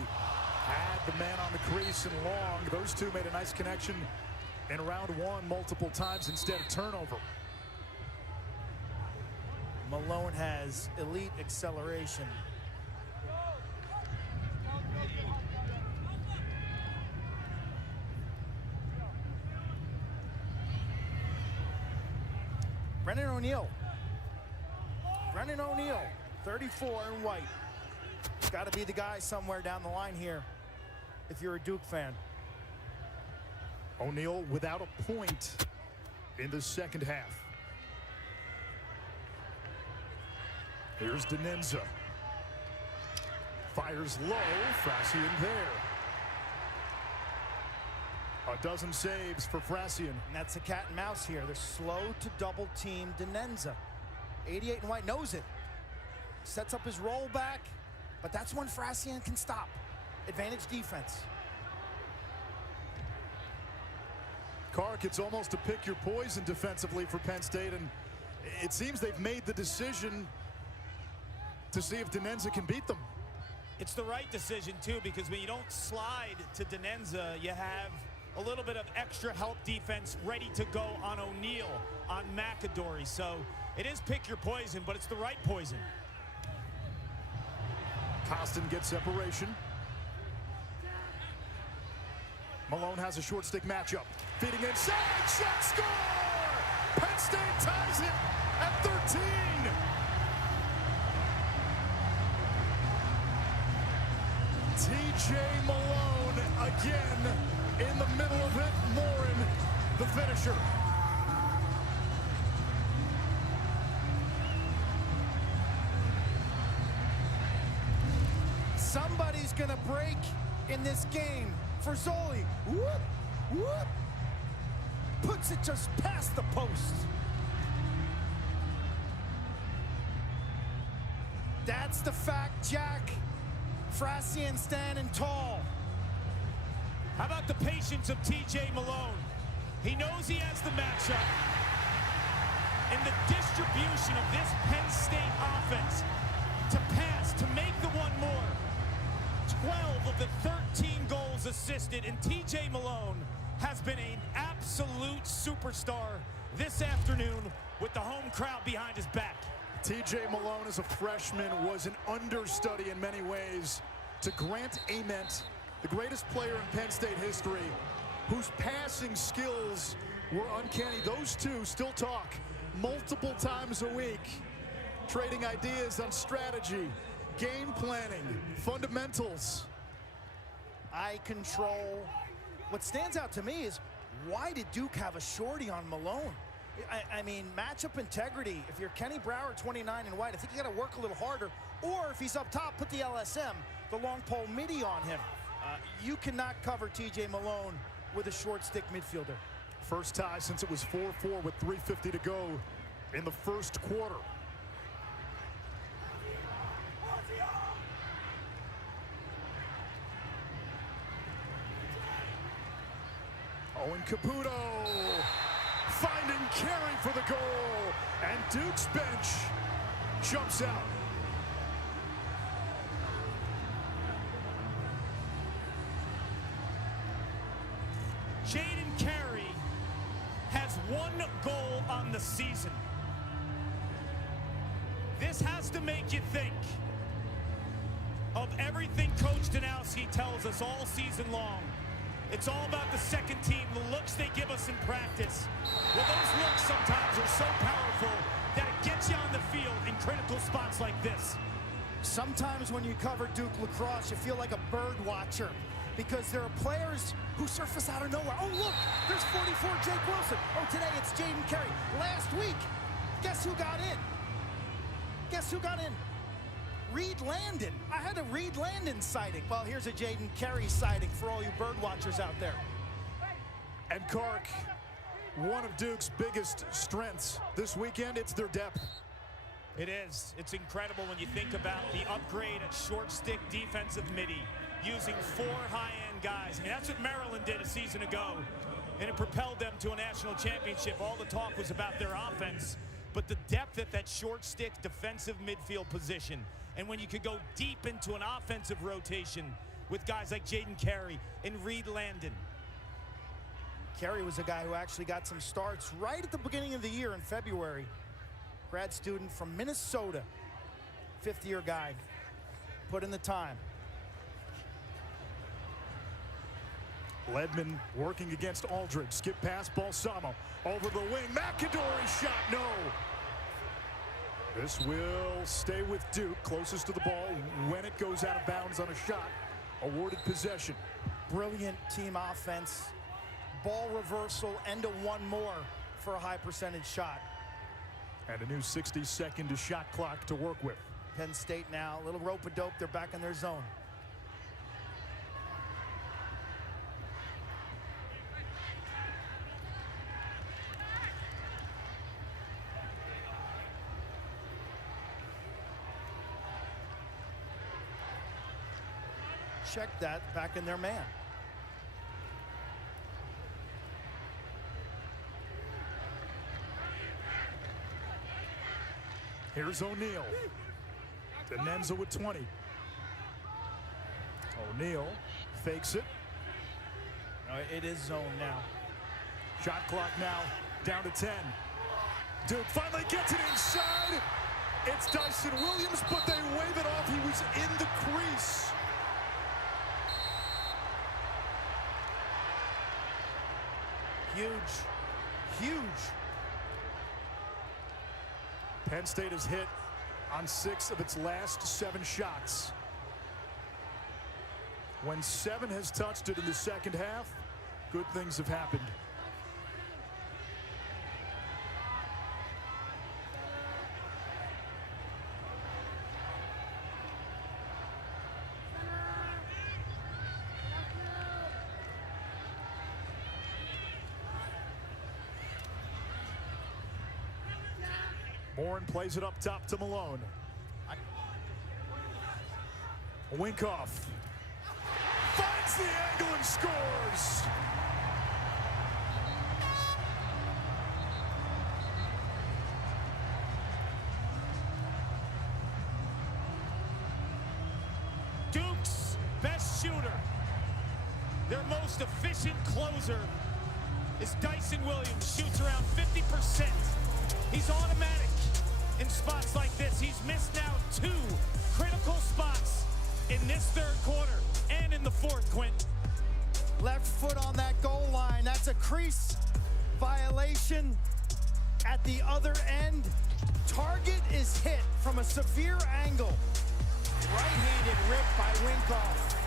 Had the man on the crease and long. Those two made a nice connection in round one multiple times instead of turnover. Malone has elite acceleration. Brennan O'Neill, 34 in white. Got to be the guy somewhere down the line here if you're a Duke fan. O'Neill without a point in the second half. Here's Denenza. Fires low, Frassian there. A dozen saves for Frassian. And that's a cat and mouse here. They're slow to double team Denenza. 88 in white knows it. Sets up his rollback, but that's when Frassian can stop. Advantage defense. Kark, it's almost a pick your poison defensively for Penn State, and it seems they've made the decision to see if Denenza can beat them. It's the right decision, too, because when you don't slide to Denenza, you have a little bit of extra help defense ready to go on O'Neill, on McAdory. So it is pick your poison, but it's the right poison. Costin gets separation. Malone has a short stick matchup. Feeding inside, shot, score! Penn State ties it at 13. TJ Malone again in the middle of it. Morin, the finisher. Somebody's gonna break in this game for Zoli. Whoop, whoop. Puts it just past the post. That's the fact, Jack. Frassian standing tall. How about the patience of TJ Malone? He knows he has the matchup. And the distribution of this Penn State offense to pass, to make the one more. 12 of the 13 goals assisted, and TJ Malone has been an absolute superstar this afternoon with the home crowd behind his back. TJ Malone as a freshman was an understudy in many ways to Grant Ament, the greatest player in Penn State history, whose passing skills were uncanny. Those two still talk multiple times a week, trading ideas on strategy, game planning, fundamentals. Eye control. What stands out to me is, why did Duke have a shorty on Malone? I mean, matchup integrity. If you're Kenny Brower, 29 and white, I think you got to work a little harder. Or if he's up top, put the LSM, the long pole midi on him. You cannot cover TJ Malone with a short stick midfielder. First tie since it was 4-4 with 3:50 to go in the first quarter. Owen Caputo finding Carey for the goal, and Duke's bench jumps out. Jaden Carey has 1 goal on the season. This has to make you think of everything Coach Danowski tells us all season long. It's all about the second team, the looks they give us in practice. Well, those looks sometimes are so powerful that it gets you on the field in critical spots like this. Sometimes when you cover Duke lacrosse, you feel like a bird watcher, because there are players who surface out of nowhere. Oh, look, there's 44 Jake Wilson. Oh, today it's Jaden Carey. Last week, guess who got in? Guess who got in? Reed Landon. I had a Reed Landon sighting. Well, here's a Jaden Carey sighting for all you bird watchers out there. And Kark, one of Duke's biggest strengths this weekend, it's their depth. It is. It's incredible when you think about the upgrade at short stick defensive midi, using 4 high-end guys. I mean, that's what Maryland did a season ago, and it propelled them to a national championship. All the talk was about their offense, but the depth at that short stick defensive midfield position, and when you could go deep into an offensive rotation with guys like Jaden Carey and Reed Landon. Carey was a guy who actually got some starts right at the beginning of the year in February. Grad student from Minnesota, 5th-year guy, put in the time. Ledman working against Aldridge. Skip pass, Balsamo over the wing. McAdory shot, no. This will stay with Duke, closest to the ball when it goes out of bounds on a shot. Awarded possession. Brilliant team offense. Ball reversal, and a 1 more for a high percentage shot. And a new 60-second shot clock to work with. Penn State now, a little rope-a-dope, they're back in their zone. Check that, back in their man. Here's O'Neal. Denenza with 20. O'Neal fakes it. It is zone now. Shot clock now down to 10. Duke finally gets it inside. It's Dyson Williams, but they wave it off. He was in the crease. Huge, huge. Penn State has hit on 6 of its last 7 shots. When 7 has touched it in the second half, good things have happened. Morin plays it up top to Malone. Winkoff finds the angle and scores. Duke's best shooter, their most efficient closer, is Dyson Williams. Shoots around 50%. He's automatic in spots like this. He's missed now 2 critical spots in this third quarter and in the fourth, Quint. Left foot on that goal line. That's a crease violation at the other end. Target is hit from a severe angle. Right-handed rip by Winkoff.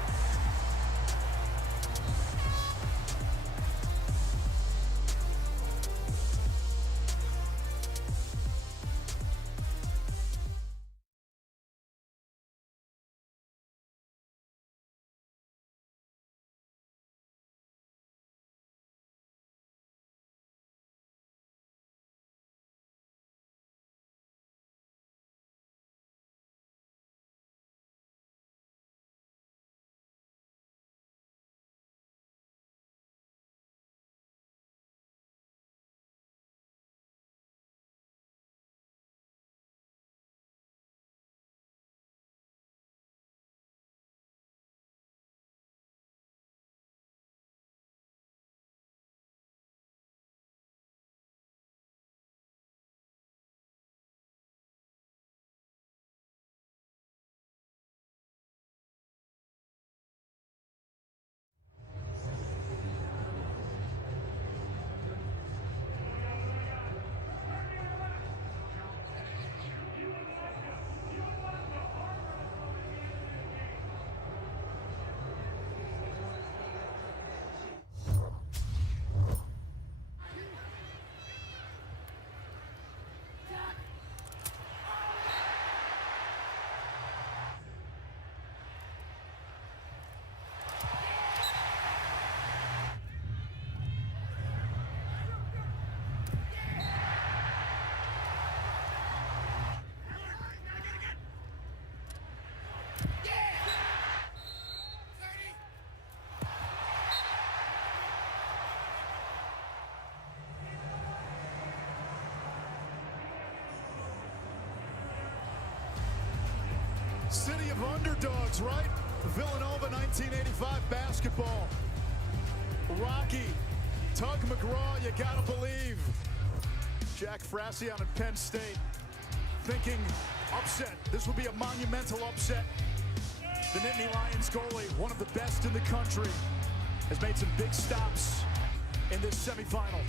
City of underdogs, right? Villanova 1985 basketball. Rocky, Tug McGraw, you gotta believe. Jack Frassion at Penn State thinking upset. This would be a monumental upset. The Nittany Lions goalie, one of the best in the country, has made some big stops in this semifinal.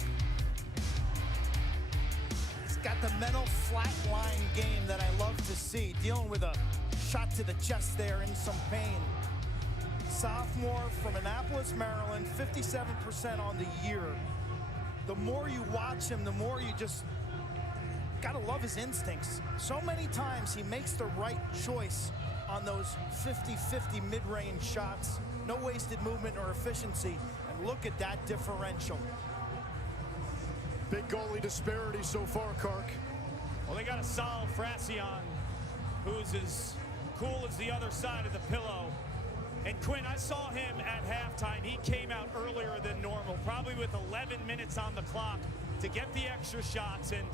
He's got the mental flatline game that I love to see, dealing with a shot to the chest there in some pain. Sophomore from Annapolis, Maryland, 57% on the year. The more you watch him, the more you just gotta love his instincts. So many times he makes the right choice on those 50-50 mid-range shots. No wasted movement or efficiency. And look at that differential. Big goalie disparity so far, Kark. Well, they got a solid Frassion, who's as cool as the other side of the pillow. And Quinn, I saw him at halftime. He came out earlier than normal, probably with 11 minutes on the clock to get the extra shots, and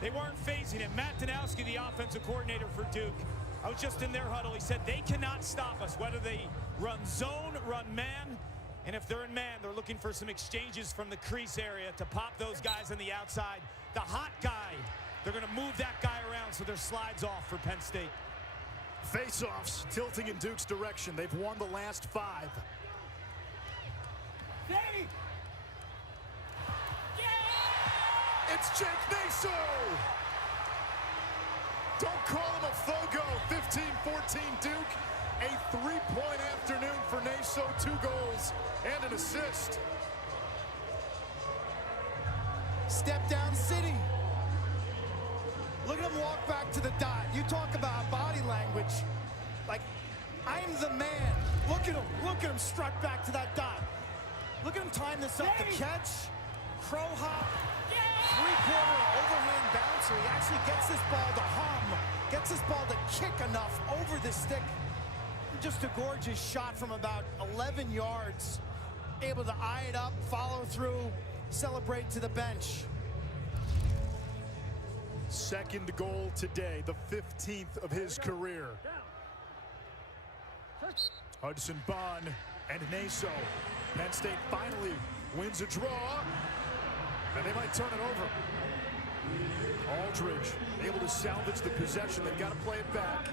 they weren't phasing him. Matt Danowski, the offensive coordinator for Duke, I was just in their huddle. He said they cannot stop us, whether they run zone, run man, and if they're in man, they're looking for some exchanges from the crease area to pop those guys on the outside. The hot guy, they're going to move that guy around so their slides off for Penn State. Face-offs tilting in Duke's direction. They've won the last 5. Danny! It's Jake Naso! Don't call him a Fogo. 15-14 Duke. A 3-point afternoon for Naso. 2 goals and an assist. Step down City. Look at him walk back to the dot. You talk about body language. Like, I'm the man. Look at him strut back to that dot. Look at him time this up. The catch, crow hop, 3-quarter overhand bounce pressure. He actually gets this ball to hum, gets this ball to kick enough over the stick. Just a gorgeous shot from about 11 yards. Able to eye it up, follow through, celebrate to the bench. Second goal today, the 15th of his career. Hudson Bond and Naso. Penn State finally wins a draw, and they might turn it over. Aldridge able to salvage the possession. They've got to play it back,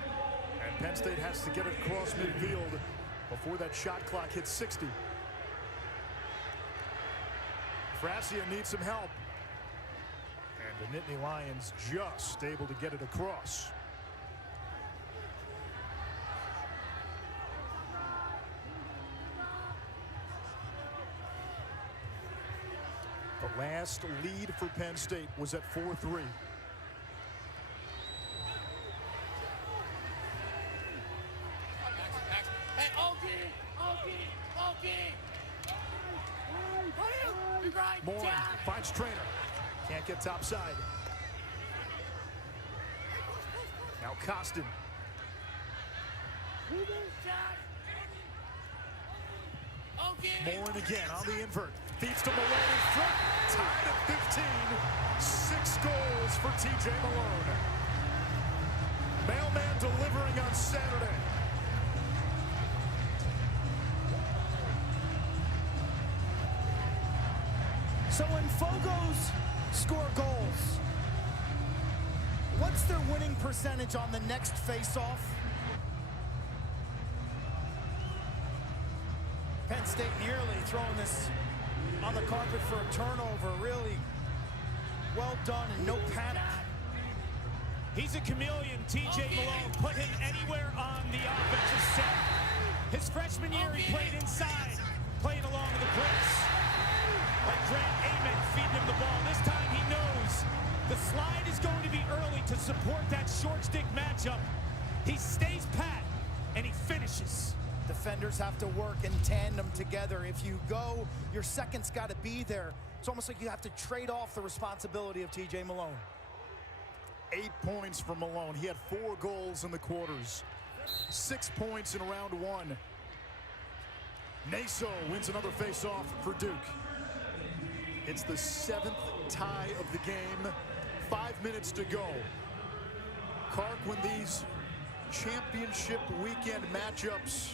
and Penn State has to get it across midfield before that shot clock hits 60. Francia needs some help, and the Nittany Lions just able to get it across. The last lead for Penn State was at 4-3. Moore finds Trainer. Can't get topside. Now Costin. Moore again on the invert. Feeds to Malone in front. Tied at 15. 6 goals for TJ Malone. Mailman delivering on Saturday. So when Fogos score goals, what's their winning percentage on the next face-off? Penn State nearly throwing this on the carpet for a turnover. Really well done and no panic. He's a chameleon, TJ Malone. Put him anywhere on the offensive set. His freshman year, he played inside, playing along the bricks. Like Grant Amen feeding him the ball. This time he knows the slide is going to be early to support that short stick matchup. He stays pat, and he finishes. Defenders have to work in tandem together. If you go, your second's got to be there. It's almost like you have to trade off the responsibility of TJ Malone. 8 points for Malone. He had 4 goals in the quarters. 6 points in round 1. Naso wins another face-off for Duke. It's the 7th tie of the game. 5 minutes to go. Clark, when these championship weekend matchups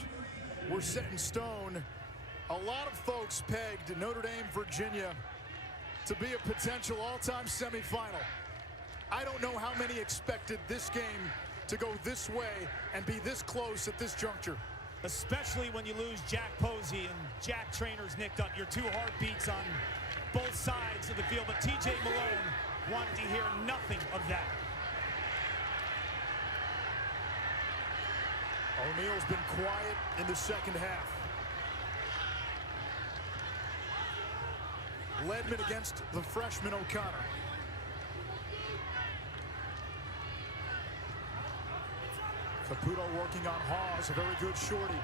were set in stone, a lot of folks pegged Notre Dame, Virginia to be a potential all-time semifinal. I don't know how many expected this game to go this way and be this close at this juncture. Especially when you lose Jack Posey and Jack Trainer's nicked up. Your 2 heartbeats on both sides of the field. But TJ Malone wanted to hear nothing of that. O'Neal's been quiet in the second half. Ledman against the freshman O'Connor. Caputo working on Hawes, a very good shorty.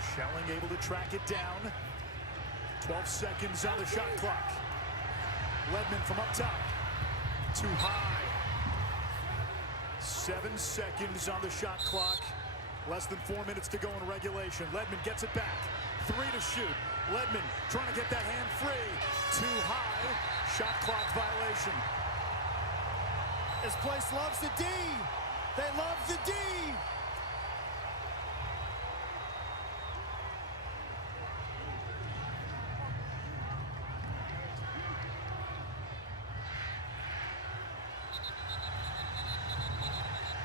Schelling able to track it down. 12 seconds on the shot clock. Ledman from up top. Too high. 7 seconds on the shot clock. Less than 4 minutes to go in regulation. Ledman gets it back. 3 to shoot. Ledman trying to get that hand free. Too high. Shot clock violation. This place loves the D. They love the D.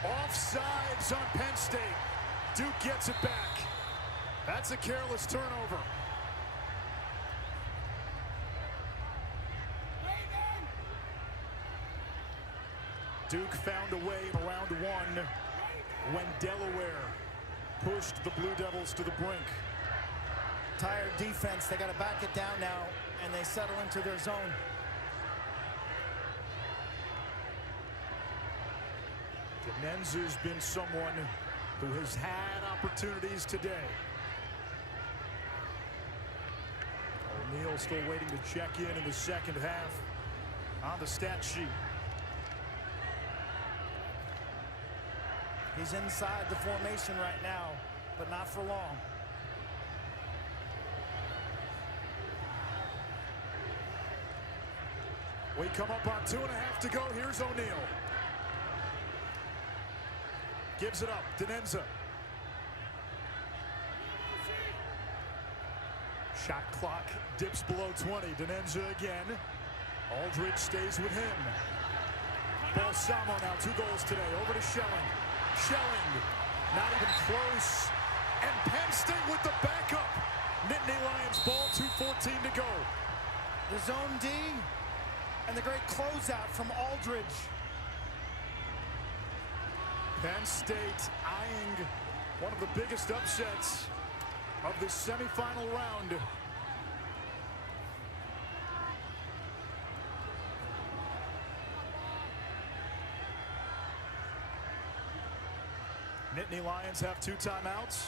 Offsides on Penn State. Duke gets it back. That's a careless turnover. Duke found a way in round 1 when Delaware pushed the Blue Devils to the brink. Tired defense. They got to back it down now, and they settle into their zone. Denenza's been someone who has had opportunities today. O'Neal still waiting to check in the second half on the stat sheet. He's inside the formation right now, but not for long. We come up on 2.5 to go. Here's O'Neal. Gives it up. Denenza. Shot clock dips below 20. Denenza again. Aldridge stays with him. Balsamo now 2 goals today. Over to Schelling. Schelling not even close. And Penn State with the backup. Nittany Lions ball, 2:14 to go. The zone D and the great closeout from Aldridge. Penn State eyeing one of the biggest upsets of this semifinal round. Nittany Lions have 2 timeouts.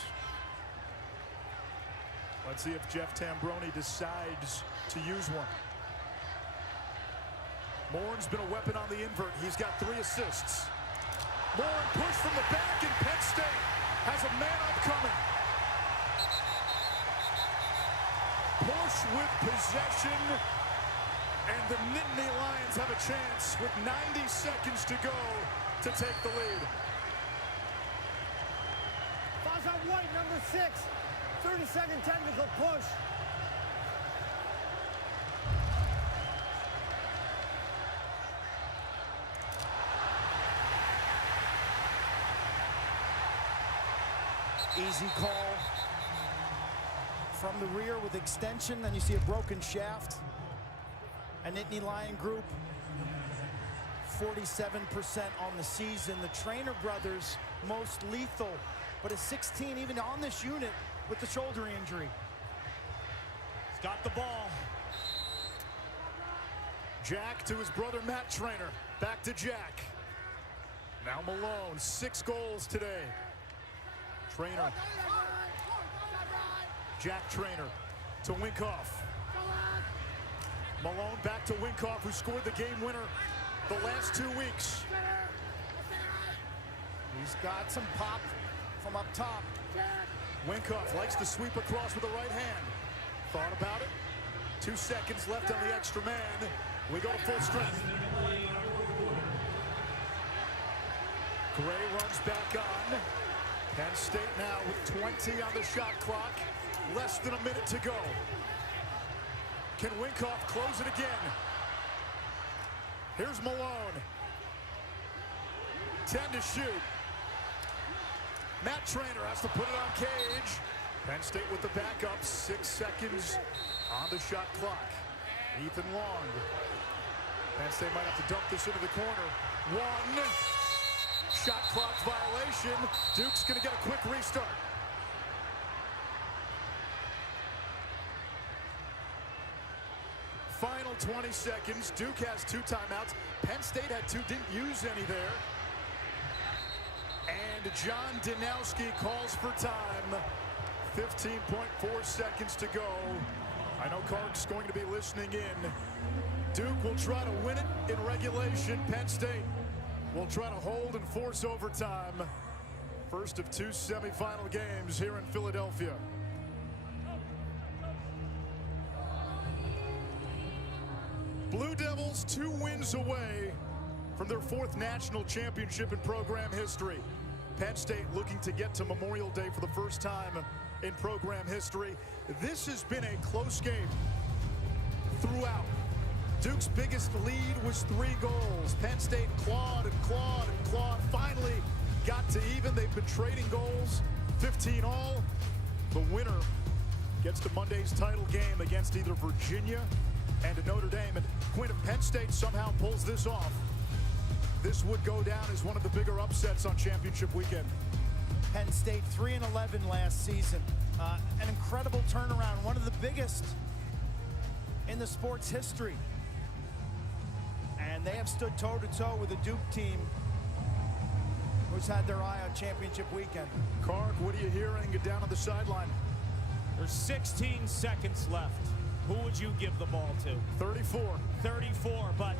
Let's see if Jeff Tambroni decides to use one. Morin's been a weapon on the invert. He's got 3 assists. Morin push from the back, and Penn State has a man up coming. Push with possession, and the Nittany Lions have a chance with 90 seconds to go to take the lead. Fouls on White, number 6. 30-second technical push. Easy call from the rear with extension. Then you see a broken shaft. A Nittany Lion group, 47% on the season. The Trainer brothers, most lethal, but a 16 even on this unit with the shoulder injury. He's got the ball. Jack to his brother Matt Trainer. Back to Jack. Now Malone, 6 goals today. Trainer. Jack Trainer to Winkoff. Malone back to Winkoff, who scored the game winner the last 2 weeks. He's got some pop from up top. Winkoff likes to sweep across with the right hand. Thought about it. 2 seconds left on the extra man. We go to full strength. Gray runs back on. Penn State now with 20 on the shot clock. Less than a minute to go. Can Winkoff close it again? Here's Malone. 10 to shoot. Matt Trainer has to put it on Cage. Penn State with the backup. 6 seconds on the shot clock. Ethan Long. Penn State might have to dump this into the corner. 1. Shot clock violation. Duke's going to get a quick restart. Final 20 seconds. Duke has 2 timeouts. Penn State had 2, didn't use any there. And John Danowski calls for time. 15.4 seconds to go. I know Clark's going to be listening in. Duke will try to win it in regulation. Penn State will try to hold and force overtime. First of 2 semifinal games here in Philadelphia. Blue Devils 2 wins away from their 4th national championship in program history. Penn State looking to get to Memorial Day for the first time in program history. This has been a close game throughout. Duke's biggest lead was 3 goals. Penn State clawed and clawed and clawed. Finally got to even. They've been trading goals, 15 all. The winner gets to Monday's title game against either Virginia and Notre Dame. And Quinn, if Penn State somehow pulls this off, this would go down as one of the bigger upsets on championship weekend. Penn State 3-11 last season. An incredible turnaround, one of the biggest in the sport's history. And they have stood toe-to-toe with a Duke team who's had their eye on championship weekend. Kark, what are you hearing down on the sideline? There's 16 seconds left. who would you give the ball to? 34. 34, but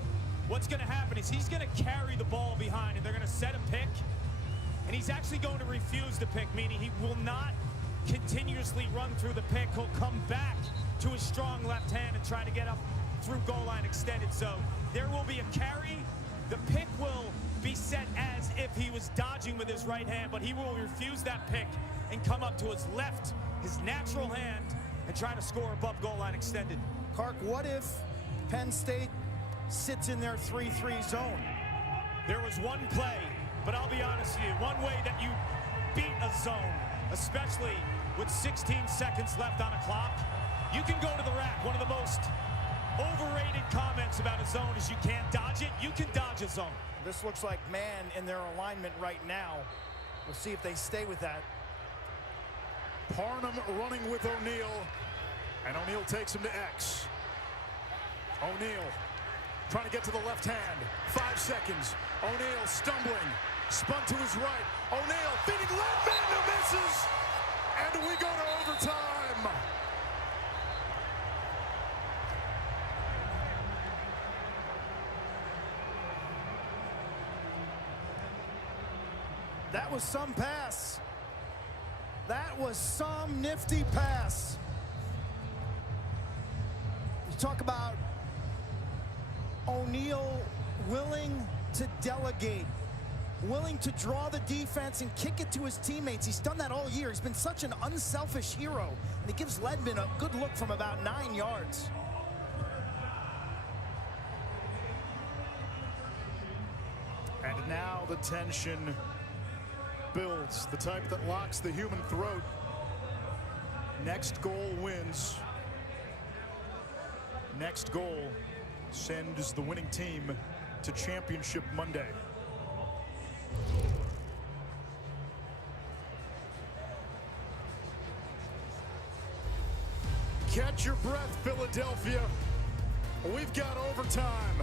what's going to happen is he's going to carry the ball behind, and they're going to set a pick, and he's actually going to refuse the pick, meaning he will not continuously run through the pick. He'll come back to his strong left hand and try to get up through goal line extended. So there will be a carry. The pick will be set as if he was dodging with his right hand, but he will refuse that pick and come up to his left, his natural hand, and try to score above goal line extended. Clark, what if Penn State sits in their 3-3 zone? There was one play, but I'll be honest with you, one way that you beat a zone, especially with 16 seconds left on a clock, you can go to the rack. One of the most overrated comments about a zone is you can't dodge it. You can dodge a zone. This looks like man in their alignment right now. We'll see if they stay with that. Parnham running with O'Neal, and O'Neal takes him to X. O'Neal trying to get to the left hand. 5 seconds. O'Neal stumbling, spun to his right. O'Neal feeding Ledman, who misses, and we go to overtime. That was some pass. That was some nifty pass. You talk about O'Neal willing to delegate, willing to draw the defense and kick it to his teammates. He's done that all year. He's been such an unselfish hero, and he gives Ledman a good look from about 9 yards. And now the tension builds, the type that locks the human throat. Next goal wins. Next goal sends the winning team to championship Monday. Catch your breath, Philadelphia. We've got overtime.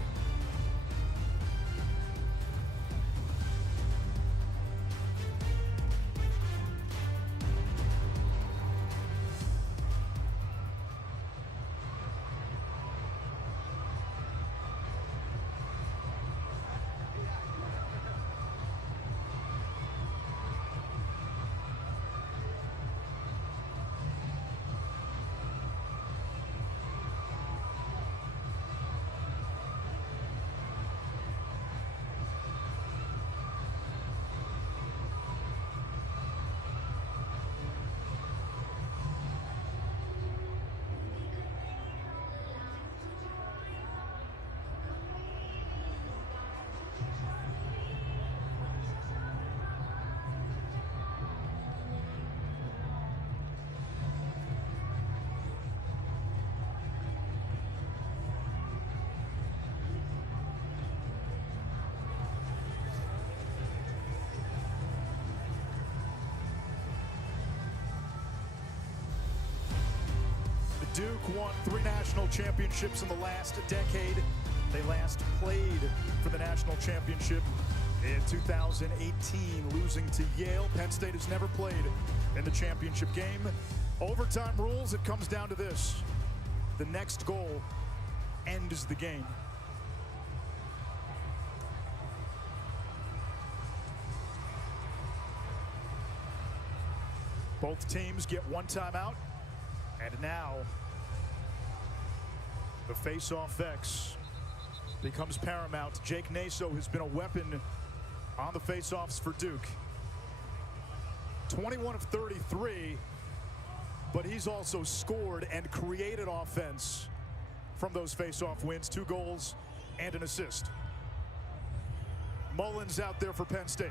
Duke won 3 national championships in the last decade. They last played for the national championship in 2018, losing to Yale. Penn State has never played in the championship game. Overtime rules, it comes down to this. The next goal ends the game. Both teams get 1 timeout. And now, the face-off X becomes paramount. Jake Naso has been a weapon on the face-offs for Duke. 21 of 33, but he's also scored and created offense from those face-off wins. 2 goals and an assist. Mullins out there for Penn State.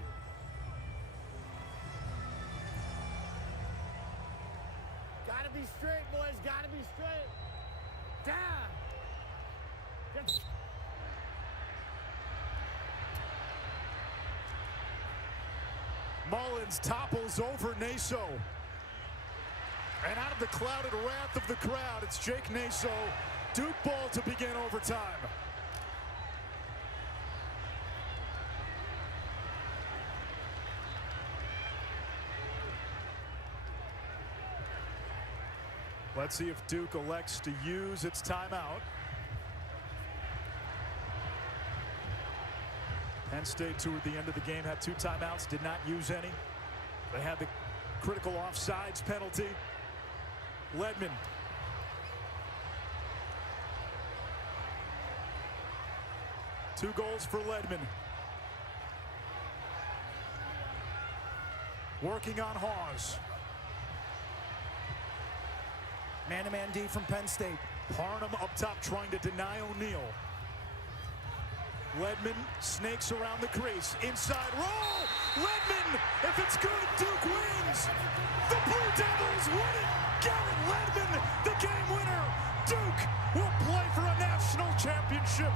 Gotta be straight, boys. Gotta be straight. Down. Just... Mullins topples over Naso. And out of the clouded wrath of the crowd, it's Jake Naso. Duke ball to begin overtime. Let's see if Duke elects to use its timeout. Penn State, toward the end of the game, had 2 timeouts, did not use any. They had the critical offsides penalty. Ledman. Two goals for Ledman. Working on Hawes. Man-to-man D from Penn State. Parnham up top trying to deny O'Neal. Ledman snakes around the crease. Inside roll! Ledman! If it's good, Duke wins! The Blue Devils win it! Garrett Ledman, the game winner! Duke will play for a national championship!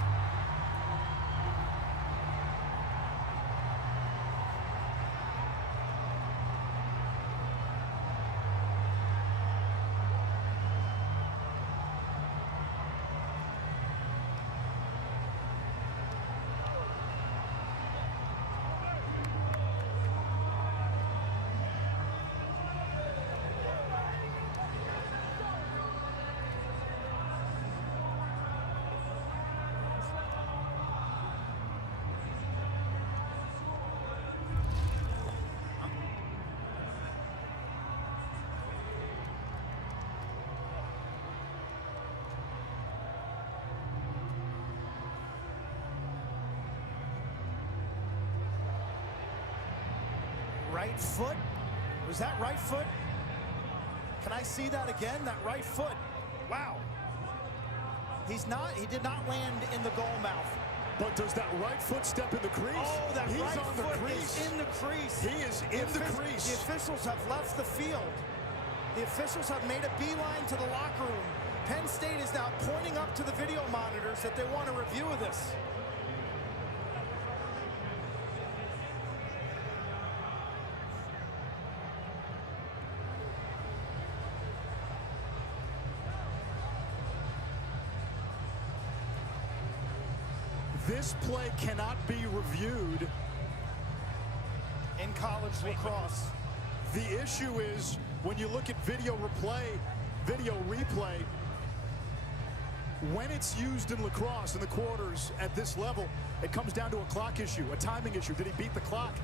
Right foot? Was that right foot? Can I see that again? That right foot. Wow. He did not land in the goal mouth. But does that right foot step in the crease? Oh, that He's right on the foot crease. is in the crease. He is in the crease. The officials have left the field. The officials have made a beeline to the locker room. Penn State is now pointing up to the video monitors that they want a review of this. This play cannot be reviewed in college lacrosse. The issue is when you look at video replay, when it's used in lacrosse in the quarters at this level, it comes down to a clock issue, a timing issue. Did he beat the clock?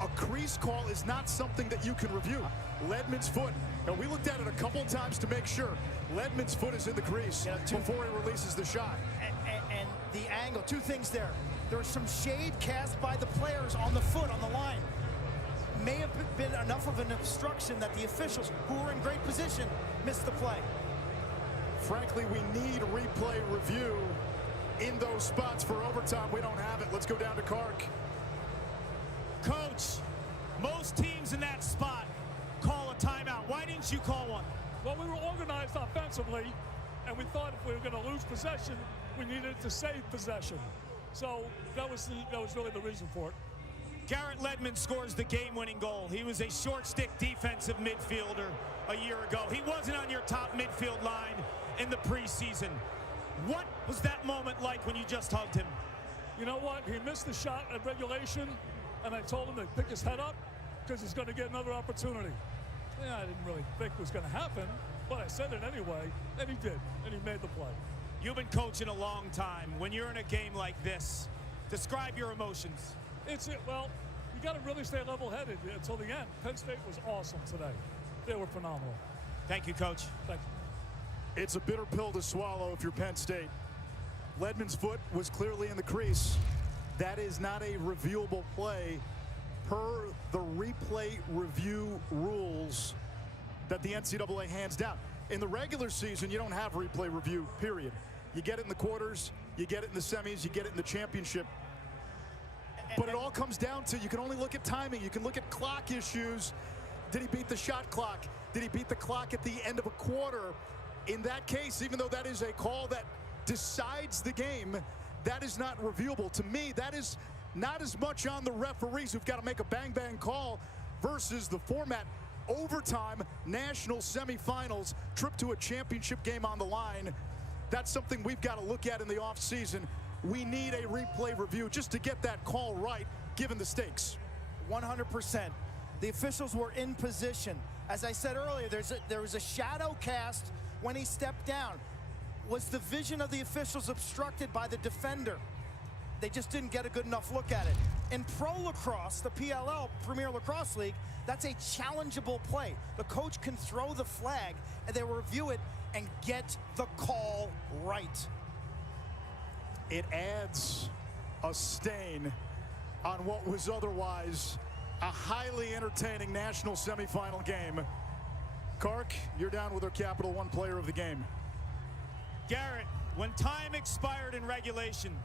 A crease call is not something that you can review. Ledman's foot. Now, we looked at it a couple times to make sure. Ledman's foot is in the crease before he releases the shot. And the angle, 2 things there. There was some shade cast by the players on the foot, on the line. May have been enough of an obstruction that the officials, who were in great position, missed the play. Frankly, we need replay review in those spots for overtime. We don't have it. Let's go down to Kark. Coach, most teams in that spot call a timeout. Why didn't you call one? Well, we were organized offensively, and we thought if we were going to lose possession, we needed to save possession. So that was really the reason for it. Garrett Ledman scores the game-winning goal. He was a short-stick defensive midfielder a year ago. He wasn't on your top midfield line in the preseason. What was that moment like when you just hugged him? You know what? He missed the shot at regulation, and I told him to pick his head up because he's going to get another opportunity. Yeah, I didn't really think it was going to happen, but I said it anyway, and he did, and he made the play. You've been coaching a long time. When you're in a game like this, describe your emotions. Well, you got to really stay level-headed until the end. Penn State was awesome today. They were phenomenal. Thank you, Coach. Thank you. It's a bitter pill to swallow if you're Penn State. Ledman's foot was clearly in the crease. That is not a reviewable play per the replay review rules that the NCAA hands down. In the regular season, you don't have replay review, period. You get it in the quarters, you get it in the semis, you get it in the championship. But it all comes down to, you can only look at timing. You can look at clock issues. Did he beat the shot clock? Did he beat the clock at the end of a quarter? In that case, even though that is a call that decides the game, that is not reviewable. To me, that is not as much on the referees who've got to make a bang-bang call versus the format. Overtime, national semifinals, trip to a championship game on the line. That's something we've got to look at in the offseason. We need a replay review just to get that call right, given the stakes. 100%. The officials were in position. As I said earlier, there was a shadow cast when he stepped down? Was the vision of the officials obstructed by the defender? They just didn't get a good enough look at it. In pro lacrosse, the PLL, Premier Lacrosse League, that's a challengeable play. The coach can throw the flag, and they will review it and get the call right. It adds a stain on what was otherwise a highly entertaining national semifinal game. Kark, you're down with our Capital One player of the game. Garrett, when time expired in regulation,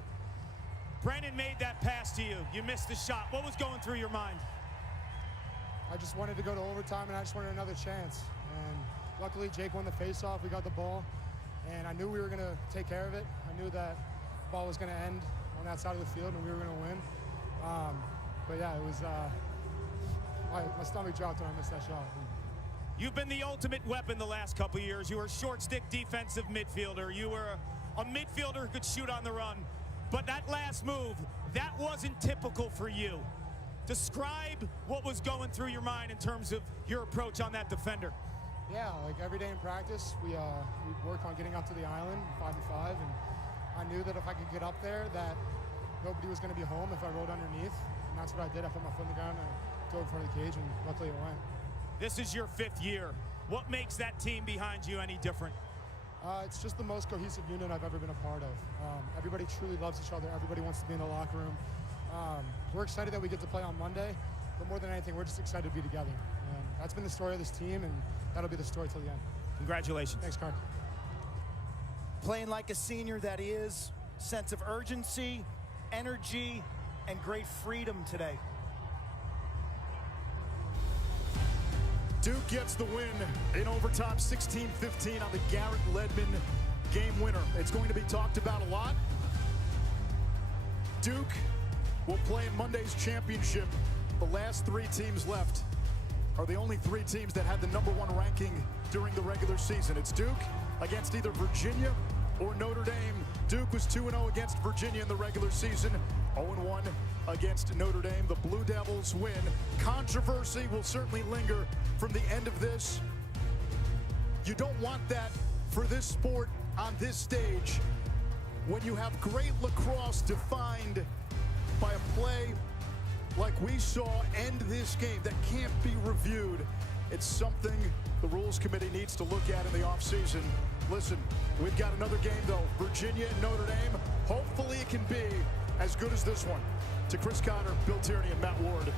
Brennan made that pass to you. You missed the shot. What was going through your mind? I just wanted to go to overtime, and I just wanted another chance. And luckily, Jake won the face-off. We got the ball, and I knew we were going to take care of it. I knew that the ball was going to end on that side of the field, and we were going to win. But yeah, it was my stomach dropped when I missed that shot. You've been the ultimate weapon the last couple of years. You were a short-stick defensive midfielder. You were a midfielder who could shoot on the run. But that last move, that wasn't typical for you. Describe what was going through your mind in terms of your approach on that defender. Yeah, like every day in practice, we work on getting up to the island, 5-5, and I knew that if I could get up there, that nobody was going to be home if I rode underneath, and that's what I did. I put my foot in the ground and I dove in front of the cage, and luckily it went. This is your 5th year. What makes that team behind you any different? It's just the most cohesive unit I've ever been a part of. Everybody truly loves each other. Everybody wants to be in the locker room. We're excited that we get to play on Monday, but more than anything, we're just excited to be together. And that's been the story of this team, and that'll be the story till the end. Congratulations. Thanks, Kark. Playing like a senior that he is, sense of urgency, energy, and great freedom today. Duke gets the win in overtime, 16-15 on the Garrett Ledman game winner. It's going to be talked about a lot. Duke will play in Monday's championship. The last 3 teams left are the only 3 teams that had the #1 ranking during the regular season. It's Duke against either Virginia or Notre Dame. Duke was 2-0 against Virginia in the regular season, 0-1 against Notre Dame. The Blue Devils win. Controversy will certainly linger from the end of this. You don't want that for this sport on this stage when you have great lacrosse defined by a play like we saw end this game that can't be reviewed. It's something the Rules Committee needs to look at in the offseason. Listen, we've got another game, though. Virginia and Notre Dame. Hopefully it can be as good as this one. To Chris Connor, Bill Tierney, and Matt Ward,